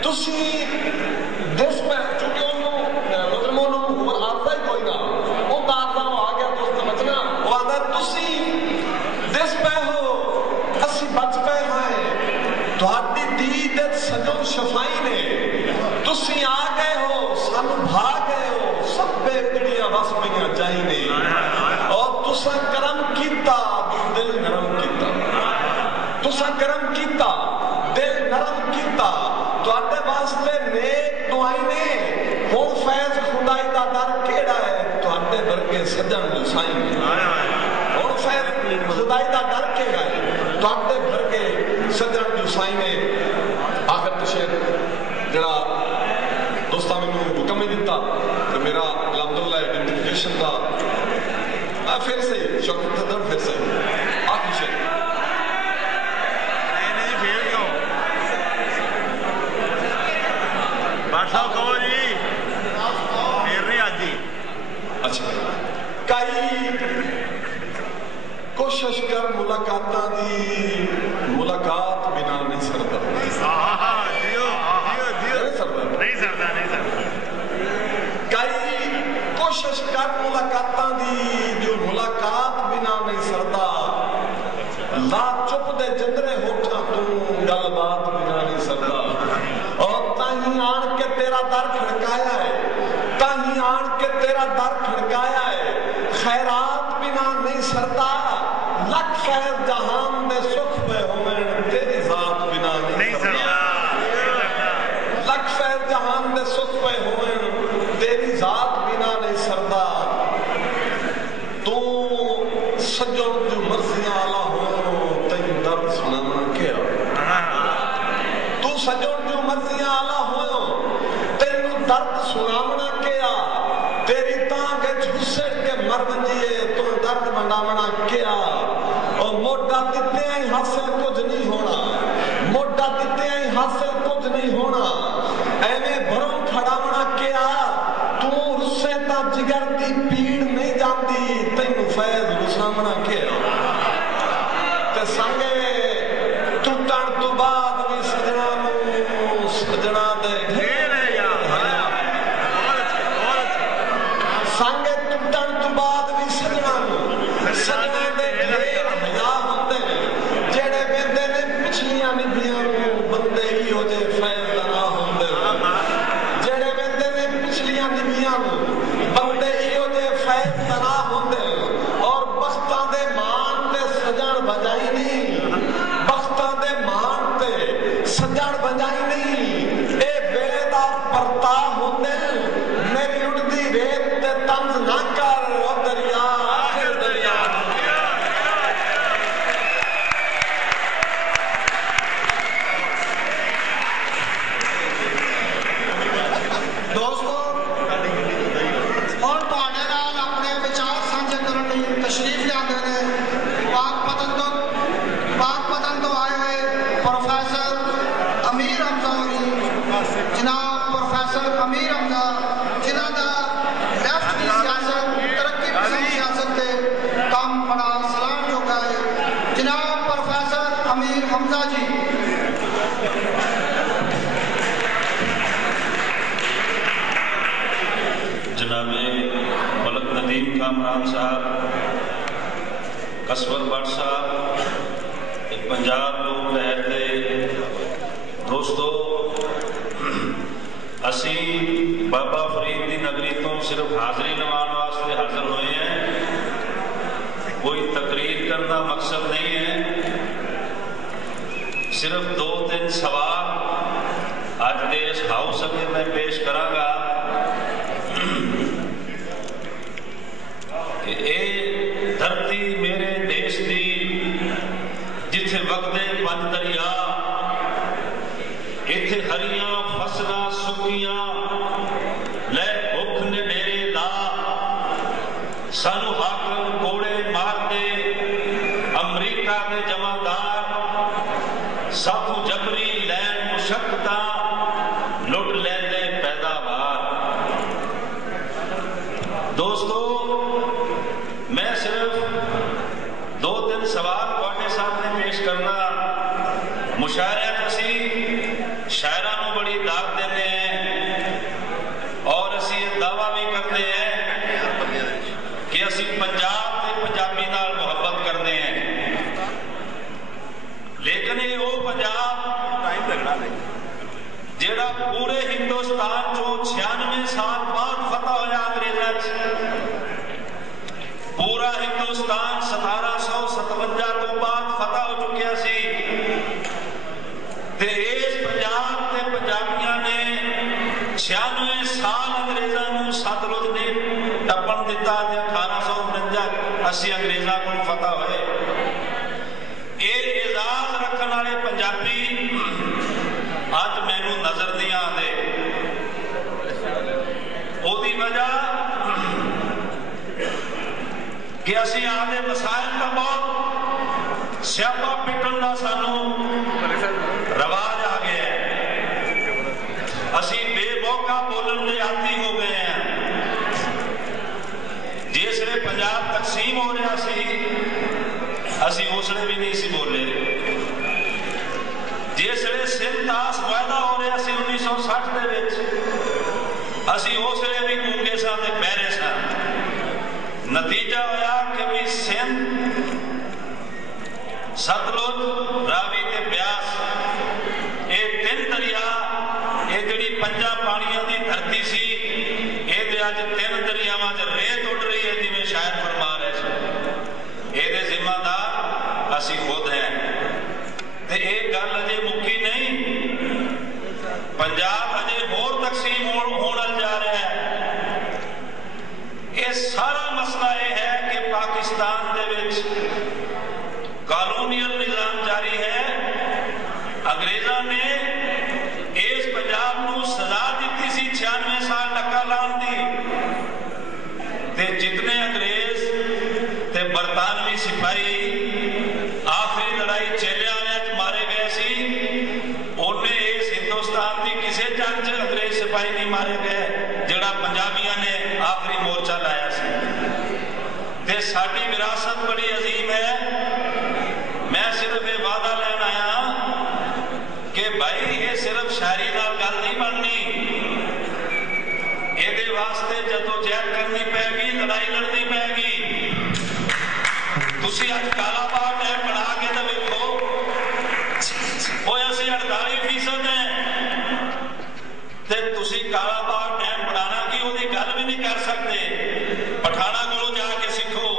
तुसी दिस पे चूंकि मतलब उन्होंने आता ही कोई ना वो दादा आ गया तो समझना वो आता तुसी दिस पे हो अस्सी बच पे हैं तुहाडी दीद सजन शफाई ने तुसी आ गए हो सानू भाग गए हो सब बेगड़ियां बस पईयां चाहिए और तुसा करम कीता दिल नरम कीता तुसा करम कीता दिल नरम कीता तुहाडे वास्ते नेक दुआई ने हुण फैज खुदाई दा दर केड़ा है तुहाडे वर्गे सजन जो साईं हुण फैज खुदाई दा दर केड़ा है तुहाडे वर्गे सजन जो साईं ने आखिर शेर जड़ा दोस्तां मैनूं हुक्म दिता तो मेरा अलहमदुलिल्लाह आइडेंटिफिकेशन का फिर से शौकत तदर फिर से आखिरी शेर अच्छा कई कोशिश कर मुलाकातां दी मुलाकात बिना नहीं सरदा कई कोशिश कर मुलाकातां दी जो मुलाकात बिना नहीं सरदा ला चुप दे जंदरे होठा तू गलबात बिना नहीं सरदा और ताही आन के तेरा दर खड़काया है ताही आन के तेरा दर खड़काया है खैरात बिना नहीं सरदा लख खैर जहान दे सुख पे होवें तेरी जात बिना नहीं सरदा लख खैर जहान दे सुख पे होवें तेरी जात बिना नहीं सरदा तू सजन जो मर्जियां आला हो तैनू दर्द सुनाना क्या तू सजन जो मर्जियां आला हो तैनू दर्द सुनावना क्या तेरी तांग झुसड़ के मर वंजिए तू दर्द मंडावना क्या और मोटा दिते ही हासिल कुछ नहीं होना मोटा दिते ही हासिल कुछ नहीं होना एवें भरों खड़ावना क्या तू रुस्से ता जिगर दी पीड़ नहीं जाती तैनू फैज रुसावना क्या ते संगे टुटण तो बाद भी सजना नूं सजना दे संगे टुटण तो बाद भी सजना सजना दे ढेर हया होंदे जेड़े वेंदे ने पिछलियां निभियां नूं बंदे ही हो जे फैज ना होंदे जेड़े वेंदे ने पिछलियां निभियां नूं बंदे ही हो जे फैज ना होंदे और बख्तां दे मान ते सजण बजाई नहीं बख्तां दे मान ते सजण बजाई नहीं ए बेलेदार परता होंदे मेरी उड़दी रेत ते तंज ना कर ओ दरिया आखिर दरिया दोस्तों और तुहाडे नाल अपने विचार साझे करन लई तशरीफ लिआंदे ने पाकपतन तो आए हुए प्रोफेसर अमीर हमजा होरी जनाब प्रोफेसर अमीर हमजा जिन्हां दा लेफ्ट दी सियासत तरक्की पसंद सियासत ते काम बड़ा सलाम जोगा है जनाब प्रोफेसर अमीर हमजा जी कामरान साहब, कसबर भट्ट साहब, पंजाब लोक लहर के दोस्तों, असी बाबा फरीद की नगरी तो सिर्फ हाज़री लवाने वास्ते हाजिर हुए हैं। कोई तकरीर करने का मकसद नहीं है। सिर्फ 2-3 सवाल अज के इस हाउस अगे मैं पेश करांगा कि ये धरती मेरे देश की जिथे वगदे 5 दरिया, इथे हरियां फसलां सुकियां लै भुख ने डेरे ला, सानू हाकम कोड़े मारते अमरीका के जमादार, साथू जबरी लैन मुशक्कता लुट लेंदे पैदावार। दोस्तों, मैं सिर्फ 2-3 सवाल तुहाडे सामने पेश करना। मुशायरे असी शायरां नूं बड़ी दाद देते हैं और असी ये दावा भी करते हैं कि असी पंजाब ते पंजाबी नाल मुहब्बत करते हैं। लेकिन ये वो पंजाब जेड़ा पूरे हिंदुस्तान चो 96 साल बाद फतह होया अंग्रेजां च। पूरा हिंदुस्तान 1757 तो बाद फतह हो चुकिया सी ते इस पंजाब ते पंजाबियां ने 96 साल अंग्रेजां नूं सतलुज ने टप्पण दिता ते 1849 असी अंग्रेजां कोल फतह होए। ये एजाज रखने वाले पंजाबी अज मैनू नजर नहीं आते। ओदी वजह कि असी आदे मसाइल का बहुत स्यापा पिटन का सानू रवाज आ गया है। असी बेमौका बोलन के आदी हो गए हैं। जिसले पंजाब तकसीम हो रहा सी असी उसले भी नहीं सी बोले। जिसले सिंध दास वायदा हो रहा सी 1960 के विच असी उसले भी गूंगे सा ते बहरे सा। नतीजा होया कि भी सिंध, सतलुज, रावी ते ब्यास ये 3 दरिया, ये जिहड़ी 5 पानियों की धरती सी, ये अज 3 दरियावां च रेत उड़ रही है जिवें शायर फरमा रहे थे। ये जिम्मेदार असी खुद हैं। ते एक गल अजे मुक्की नहीं, पंजाब अजे होर तकसीम होने जा रहा है। ये सारा मसला यह है कि पाकिस्तान दे विच कॉलोनियल निजाम जारी है। अंग्रेजां ने इस पंजाब नूं सजा दी सी 96 साल टक्का लाउण दी। ते जितने अंग्रेज ते बरतानवी सिपाही आखिरी लड़ाई चेलियां मारे गए सी, उन्हें इस हिंदुस्तान की किसी जंग च अंग्रेज सिपाही नहीं मारे गए जिहड़ा पंजाबियों ने आखिरी मोर्चा लाया सी। ते साडी विरासत बड़ी अजीम है। मैं सिर्फ ये वादा लैन आया कि भाई ये सिर्फ शायरी नाल गल नहीं बननी। ये वास्ते जदोजहद करनी पैगी, लड़ाई लड़नी पैगी। तुसी अज काला बाग डैम बना के तो वेखो, असी 48% है ते तुसी काला बाग डैम बनाना की ओदी गल भी नहीं कर सकते। पठाना कोलों जाके सीखो,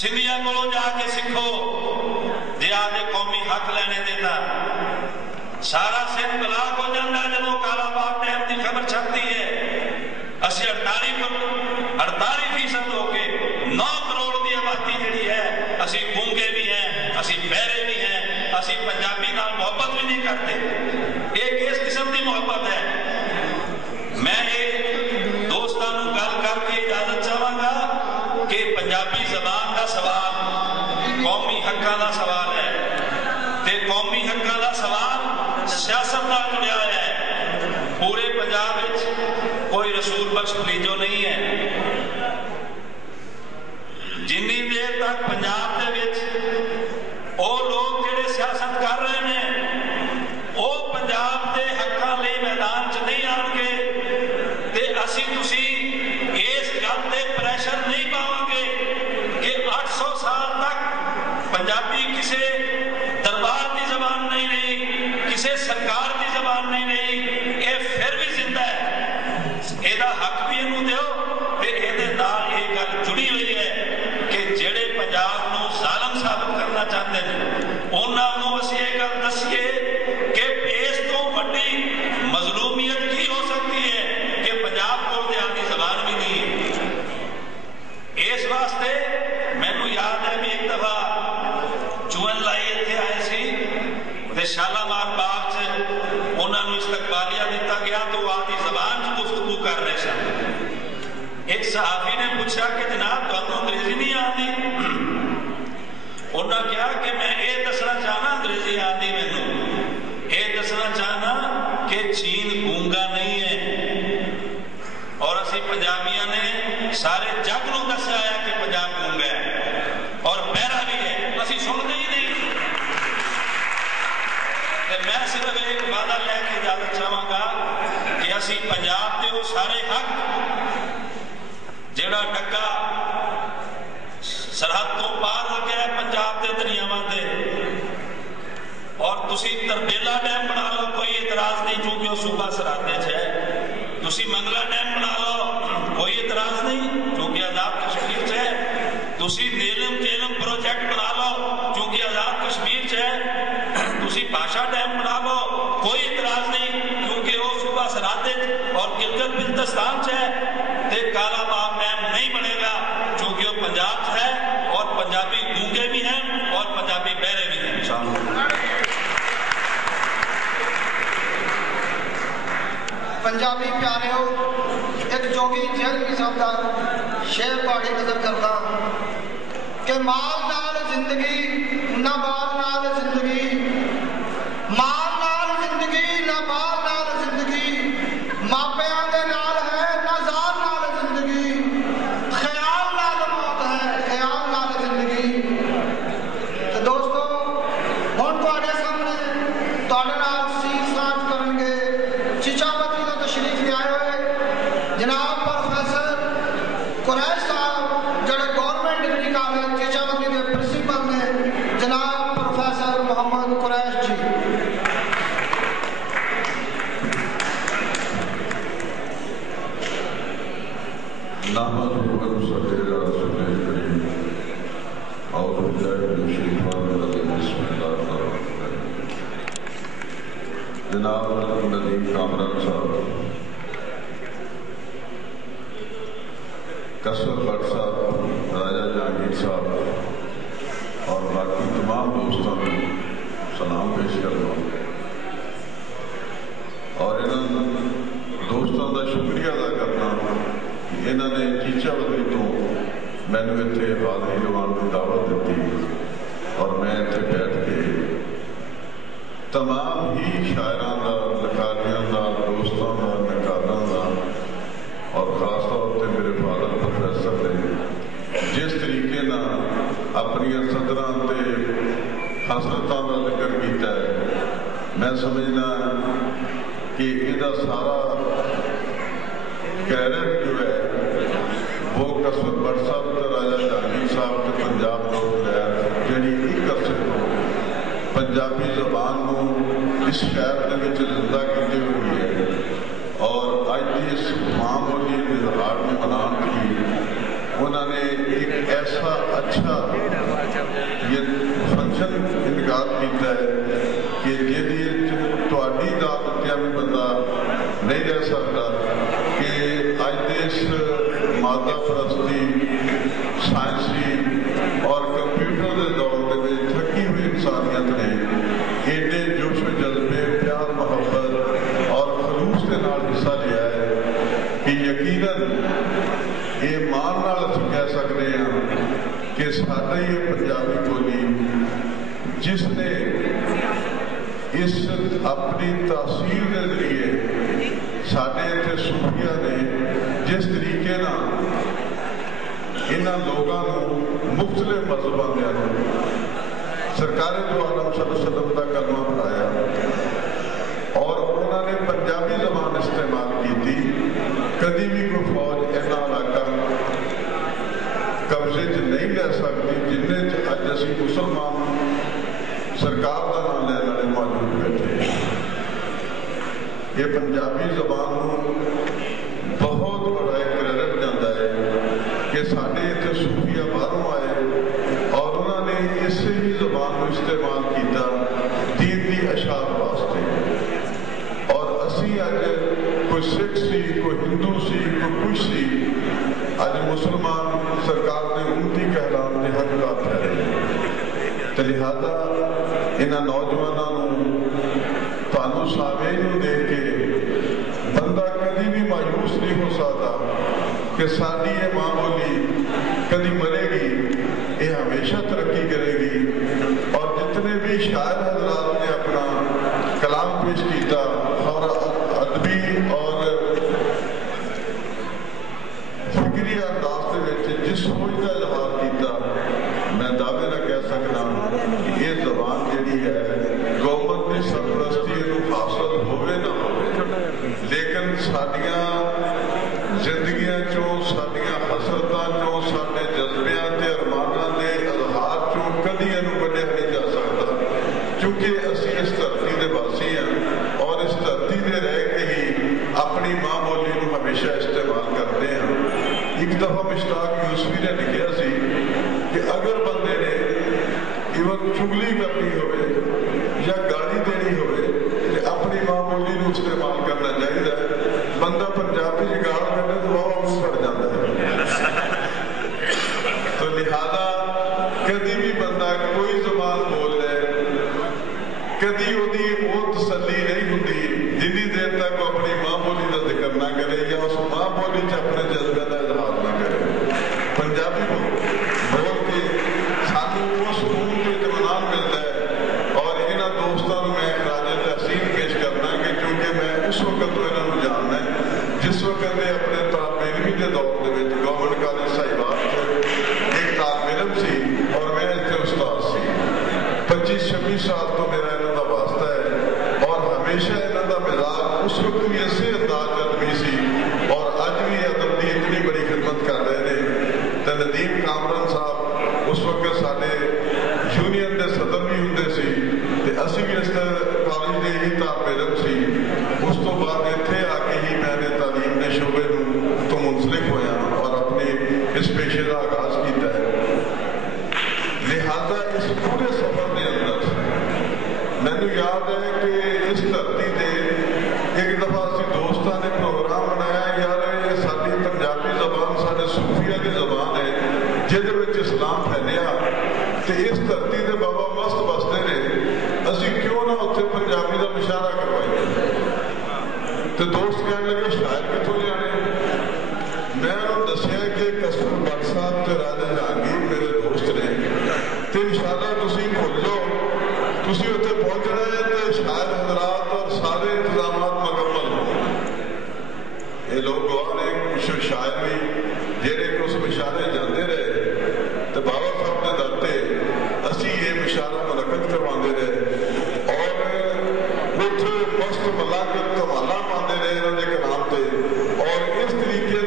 सिंधिया कोलों जाके सीखो। जे आदे कौमी हक लेने देता सारा सिंध तलाक हो जाता जदों काला बाग डैम की खबर छपती है। असी 48% होके 9 करोड़ की आबादी जी है, असी गूंगे भी हैं, असी बहरे भी हैं, असी पंजाबी नाल मोहब्बत भी नहीं करते। ये किस किस्म की मोहब्बत है? मैं ये दोस्तों को गल करके इजाजत चाहांगा कि पंजाबी जबान का सवाल कौमी हकों का सवाल है ते कौमी हकों का सवाल सियासत नाल जुड़िया है। पूरे पंजाब विच कोई रसूल बख्श भलीजो नहीं है। जिन्नी देर तक पंजाब दे विच ਉਹ लोग ਜਿਹੜੇ सियासत कर रहे हैं ਉਹ पंजाब के हकों ਲਈ मैदान च नहीं आउणगे ते असी तुसी इस गल ते प्रैशर नहीं बाग च उन्होंने इस्तकबालिया दिता गया तो आपकी जबान च गुफ्तगू कर रहे सन। एक सहाफी ने पूछा कि जनाब तुहानू अंग्रेजी नहीं आती? उन्हें कहा कि मैं ये दसना चाहना अंग्रेजी आती मैनू ये दसना चाहना कि चीन गूंगा नहीं है और असी पंजाबियों ने सारे जग को दसिया है कि पंजाब गूंगा है और बहरा भी है, असी सुनते ही नहीं। मैं सिर्फ एक वादा लैके इजाजत चाहवागा कि असी पंजाब के वो सारे हक जिहड़ा डक्का सरहद तो पार हो गया पंजाब के दरियावां ते और तुसी तरबेला डैम बना लो, कोई इतराज नहीं क्योंकि वो सूबा सरहद च है। तुसी मंगला डैम बना लो, कोई इतराज नहीं क्योंकि आजाद कश्मीर च है। तुसी नीलम जेलम प्रोजेक्ट बना लो क्योंकि आजाद कश्मीर च है। तुसी भाषा डैम बना लो, कोई इतराज नहीं क्योंकि वो सूबा सरहद और गिलगित बिल्तिस्तान च है। काला बाग डैम नहीं बनेगा क्योंकि वो पंजाब है और पंजाबी गूंगे भी हैं और पंजाबी बहरे भी हैं। पंजाबी प्यारे हो, एक जोगी जैलवी साहब का शेर पहाड़ी नजर करता कि माल नाल जिंदगी ना बाल नाल जिंदगी, माल नाल जिंदगी ना बाल नाल जिंदगी, मापियां दे नाल है ना जाल नाल जिंदगी, ख्याल नाल मौत है ख्याल नाल जिंदगी। तो दोस्तों हुण तुहाडे सामने तुहाडे नाल सीख साझ करनगे चिचावती तो तशरीफ ले आए हुए जनाब प्रोफेसर कुरैश साहब जड़े गवर्नमेंट डिग्री कॉलेज चिचावती के प्रिंसिपल ने जनाब प्रोफेसर मोहम्मद कुरैश जी। जनाब नदीम कामरान साहब, कसर भट्ट साहब, राजा जहांगीर साहब और बाकी तमाम दोस्तों को सलाम पेश करना और इन्होंने दोस्तों का शुक्रिया अदा करना कि इन्होंने चीचावती तो मैनू इतने हाज़री लवाने की दावत दी और मैं इतने बैठ के तमाम ही शायरां दा, लखारियां दा, दोस्तों का, नकारां दा और खास तौर पर मेरे फादर प्रोफेसर ने जिस तरीके ना अपनी सदरां ते हसरतां का जिक्र किया है, मैं समझना कि इसका सारा कैरेट जो है वो कसर भट्ट साहब तो राजा जहांगीर साहब के पंजाब लोग लहर जी एक अरसे को पंजाबी जबान को इस शहर के जिंदा की हुई है और अज की इस मां बोली इजहार में मनाने की उन्होंने एक ऐसा अच्छा ये फंक्शन इनकार किया है कि जिहदी तुहाडी दात उत्ते भी बंदा नहीं रह सकता कि अज के इस मादा परस्ती साइंसी और कंप्यूटर के दौर के थकी हुई इंसानियत ने एडे जोश जज्बे प्यार मोहब्बत और खलूस के नाल हिस्सा लिया है कि यकीनन ये मान नाल असीं कह सकते हैं कि साडी ये पंजाबी बोली जिसने इस अपनी तासीर के जरिए साडे इत्थे सूफिया ने जिस तरीके ना इन्हां लोगों को मुख्तलिफ मजहबां दे सरकार दो आलम सल्लल्लाहु का कलमा पढ़ाया और उन्होंने पंजाबी जबान इस्तेमाल की थी। कभी भी कोई फौज इन्ना इलाका कब्जे च नहीं ले सकती जिन्ने अज असीं मुसलमान सरकार का नाम लैन वाले मौजूद बैठे। ये पंजाबी जबान को बहुत बड़ा एक क्रेडिट जाता है कि साढ़े इतने सूफिया बाहरों आए और उन्होंने इसे ही जबान को इस्तेमाल किया दीन की अशार वास्ते और असी अज कोई सिख सी कोई हिंदू सी कोई कुछ सी अज मुसलमान सरकार ने उन्नति कहलाने के हकदार ठहरे। तो लिहाजा इन्होंने नौजवानों सानू सावे नूं देख के बंदा कभी भी मायूस नहीं हो सकता कि साडी ये मां बोली कभी मरेगी, ये हमेशा तरक्की करेगी। और जितने भी शायर हजरात ने अपना कलाम पेश किया और अदबी और फिक्री अंदाज के जिस सोच का इजहार किया, मैं दावे ना कह सकना कि ये जबान जी है गवर्नमेंट की सरपरस्ती हासिल होवे ना होवे, लेकिन साडियां जिंदगियां चों साडियां हसरतां चों साडे जज्बियां ते अरमानां दे इजहार चों कदी इहनूं कढिया नहीं जा सकता, क्योंकि असीं इस धरती दे वासी हैं और इस धरती दे रह के ही अपनी मां बोली नूं हमेशा इस्तेमाल करते हैं। एक दफा मुश्ताक यूसुफी ने लिखिया सी कि अगर बंदे ने इवन चुगली करनी होवे या गाली देनी होवे तो अपनी मां बोली नूं इस्तेमाल करना चाहिए। बंदा पंजाबी च गाल कढे तो बहुत मुंह फट जाता है। तो लिहाजा कभी भी बंदा कोई जबान बोल ले, कभी ओदी वो तसल्ली नहीं होती जिन्नी देर तक वो अपनी मां बोली का जिक्र ना करे या उस मां बोली च अपने जज्बे का इजहार ना करे। पंजाबी बोल के सानू वो सुकून ते इत्मीनान मिलता है। और इन्हां दोस्तों को मैं खराजे तहसीन पेश करना कि क्योंकि मैं उस वक्त तो इन्हों जानना है जिस वक्त अपने तालब इलमी के दौर के गवर्नमेंट कॉलेज साहिबाल एक तालब इलम सी और मैं इतने उस्ताद सी। 25-26 साल तो मेरा इन्हों का वास्ता है और हमेशा इन्हों का मिजाज उस वक्त भी इसे अंदाज अदबी सी और अज भी अदब की इतनी बड़ी खिदमत कर रहे हैं। तो नदीम कामरान साहब उस वक्त साडे यूनियन के सदर भी होंगे सी ते असीं भी इस कॉलेज के ही तालब इलम सी। उस तो बाद इत्थे आके ही मैंने तालीम के शोबे तो मुंसलिक होया और अपने इस पेशे का आगाज किया है। लिहाजा इस पूरे सफर के अंदर मैनू याद है कि इस धरती से एक दफा असीं दोस्तां ने प्रोग्राम बनाया, यार ये साडी पंजाबी जबान साडे सूफिया की जबान है जिहदे विच इस्लाम फैलिया ते इस धरती से बाबा मस्त बसते ने, असीं क्यों ना उत्थे पंजाबी का मुशायरा करवाइए। तो दोस्त कहने लगे शायर कितों लियाने। मैं उन्होंने दसिया कि कसम भट्ट साहब ते राजा जहांगीर मेरे दोस्त ने, तो इंशाअल्लाह तुसीं भुल जाओ, तुसीं उत्थे पहुंचना है तो शायर हजरात और सारे इंतजाम मुकम्मल हो। ये लोग गवाह ने कुछ शायर भी जेड़े कि उस मुशायरे जाते रहे तो बाबा साहब ने दरते असीं ये मुशायरा मुनक्कद करवाते रहे और उत्थे मस्त मलंग धमाला पाते रहे इन्होंने कलाम से। और इस तरीके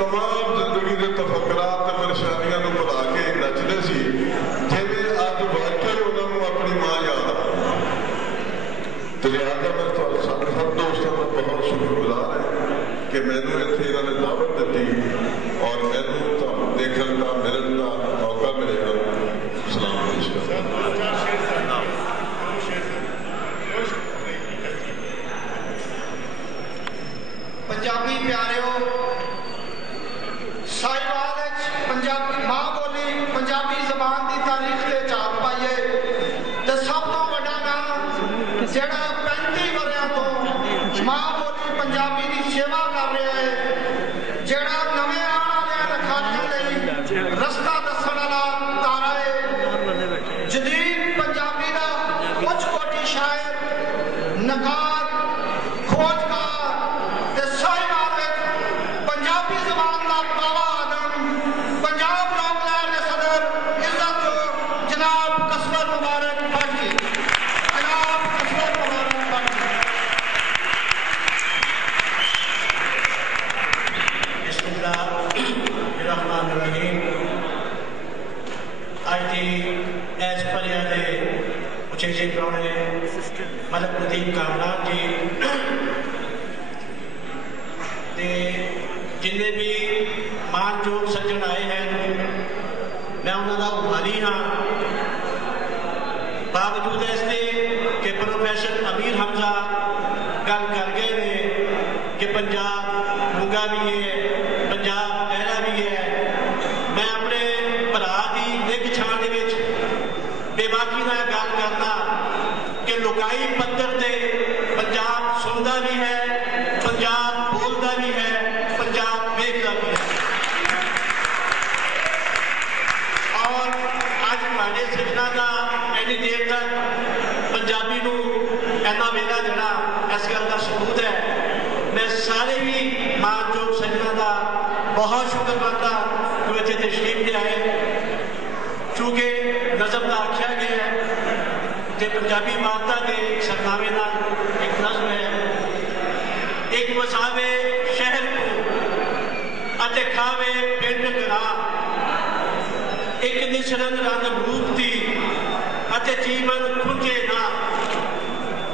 तमाम जिंदगी के तफकरात परेशानियों को भुला के नचते सी जिवें अज वाकई उन्होंने अपनी मां याद आ। तो लिहाजा मैं सब दोस्तों का बहुत शुक्रगुजार है कि मैनू इत्थे इन्होंने दावत दी और मैनू देखने का मिलन का मौका मिलेगा। सलाम पंजाबी प्यारिओ, साहिवाल पंजाबी मां बोली पंजाबी जबान की तारीख से छाप पाइए तो सब तो बड़ा नाम जिहड़ा 35 वरियां तो मां बोली पंजाबी की सेवा कर रहा है, जिहड़ा नवे आने वाले रखालियां लई रस्ता दस्सण वाला तारा है, जदीद पंजाबी का उच्च कोटि शायर नकार खोजकार ते साहिवाल पंजाबी जबान का पावा आदम पंजाब लोक लहर के सदर इज्जत जनाब कसमत मुबारक भट्ट जी, जनाब कसमत मुबारक भट्ट जी। बिस्मिल्लाहिर्रहमानिर्रहीम। आज की ऐस परिया के उचेचे प्राणे मलक नदीम कामरान जी जिन्हें भी मानयोग सज्जन आए हैं मैं उन्होंने उभारी हाँ। बावजूद इसके कि प्रोफेसर अमीर हमजा गल कर गए ने कि पंजाब मूंगा भी है, पंजाब बहरा भी है, मैं अपने भरा की निग छाण दे बेबाकी नाल गल करना कि लुकाई पत्थर से पंजाब इस गल का सबूत है। मैं सारे भी मानयोग सज्जना का बहुत शुक्र करता जो इतने तशरीफ ले आए। चूंकि नज़म का आख्या गया है कि पंजाबी वार्ता के सरनामे का एक नज़म है, एक वसावे शहर को अते खावे पिंड गरा, एक निसरन रंग रूप दी अते जीवन खुंजे ना,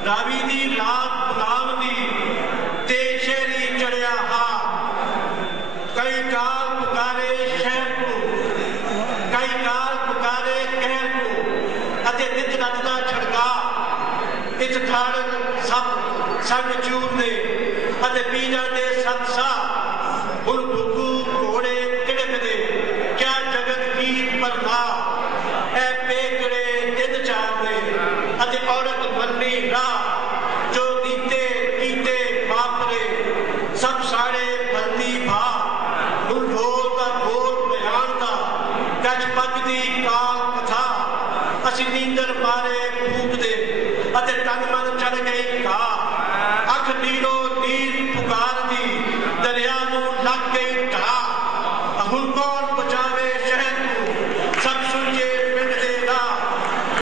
रावी दी रात गुलाम दी ते शहरी चढ़िया हा, कई काल पुकारे शहर को, कई काल पुकारे कहर को, अते नित रचना छड़का इस ठाड़क सब संग चूर दे अते पीना दे सत्सा हुण डुगू घोड़े तिड़क दे, क्या जगत की परदा ऐ पेकड़े दिन चार दे अते औरत मन्नी राह जो नीते कीते वापरे सब साड़े बंदी भा, हुण ढोल दा ढोल बयान दा कछ पकदी काल कथा, असी नींदर मारे फूक दे अते तन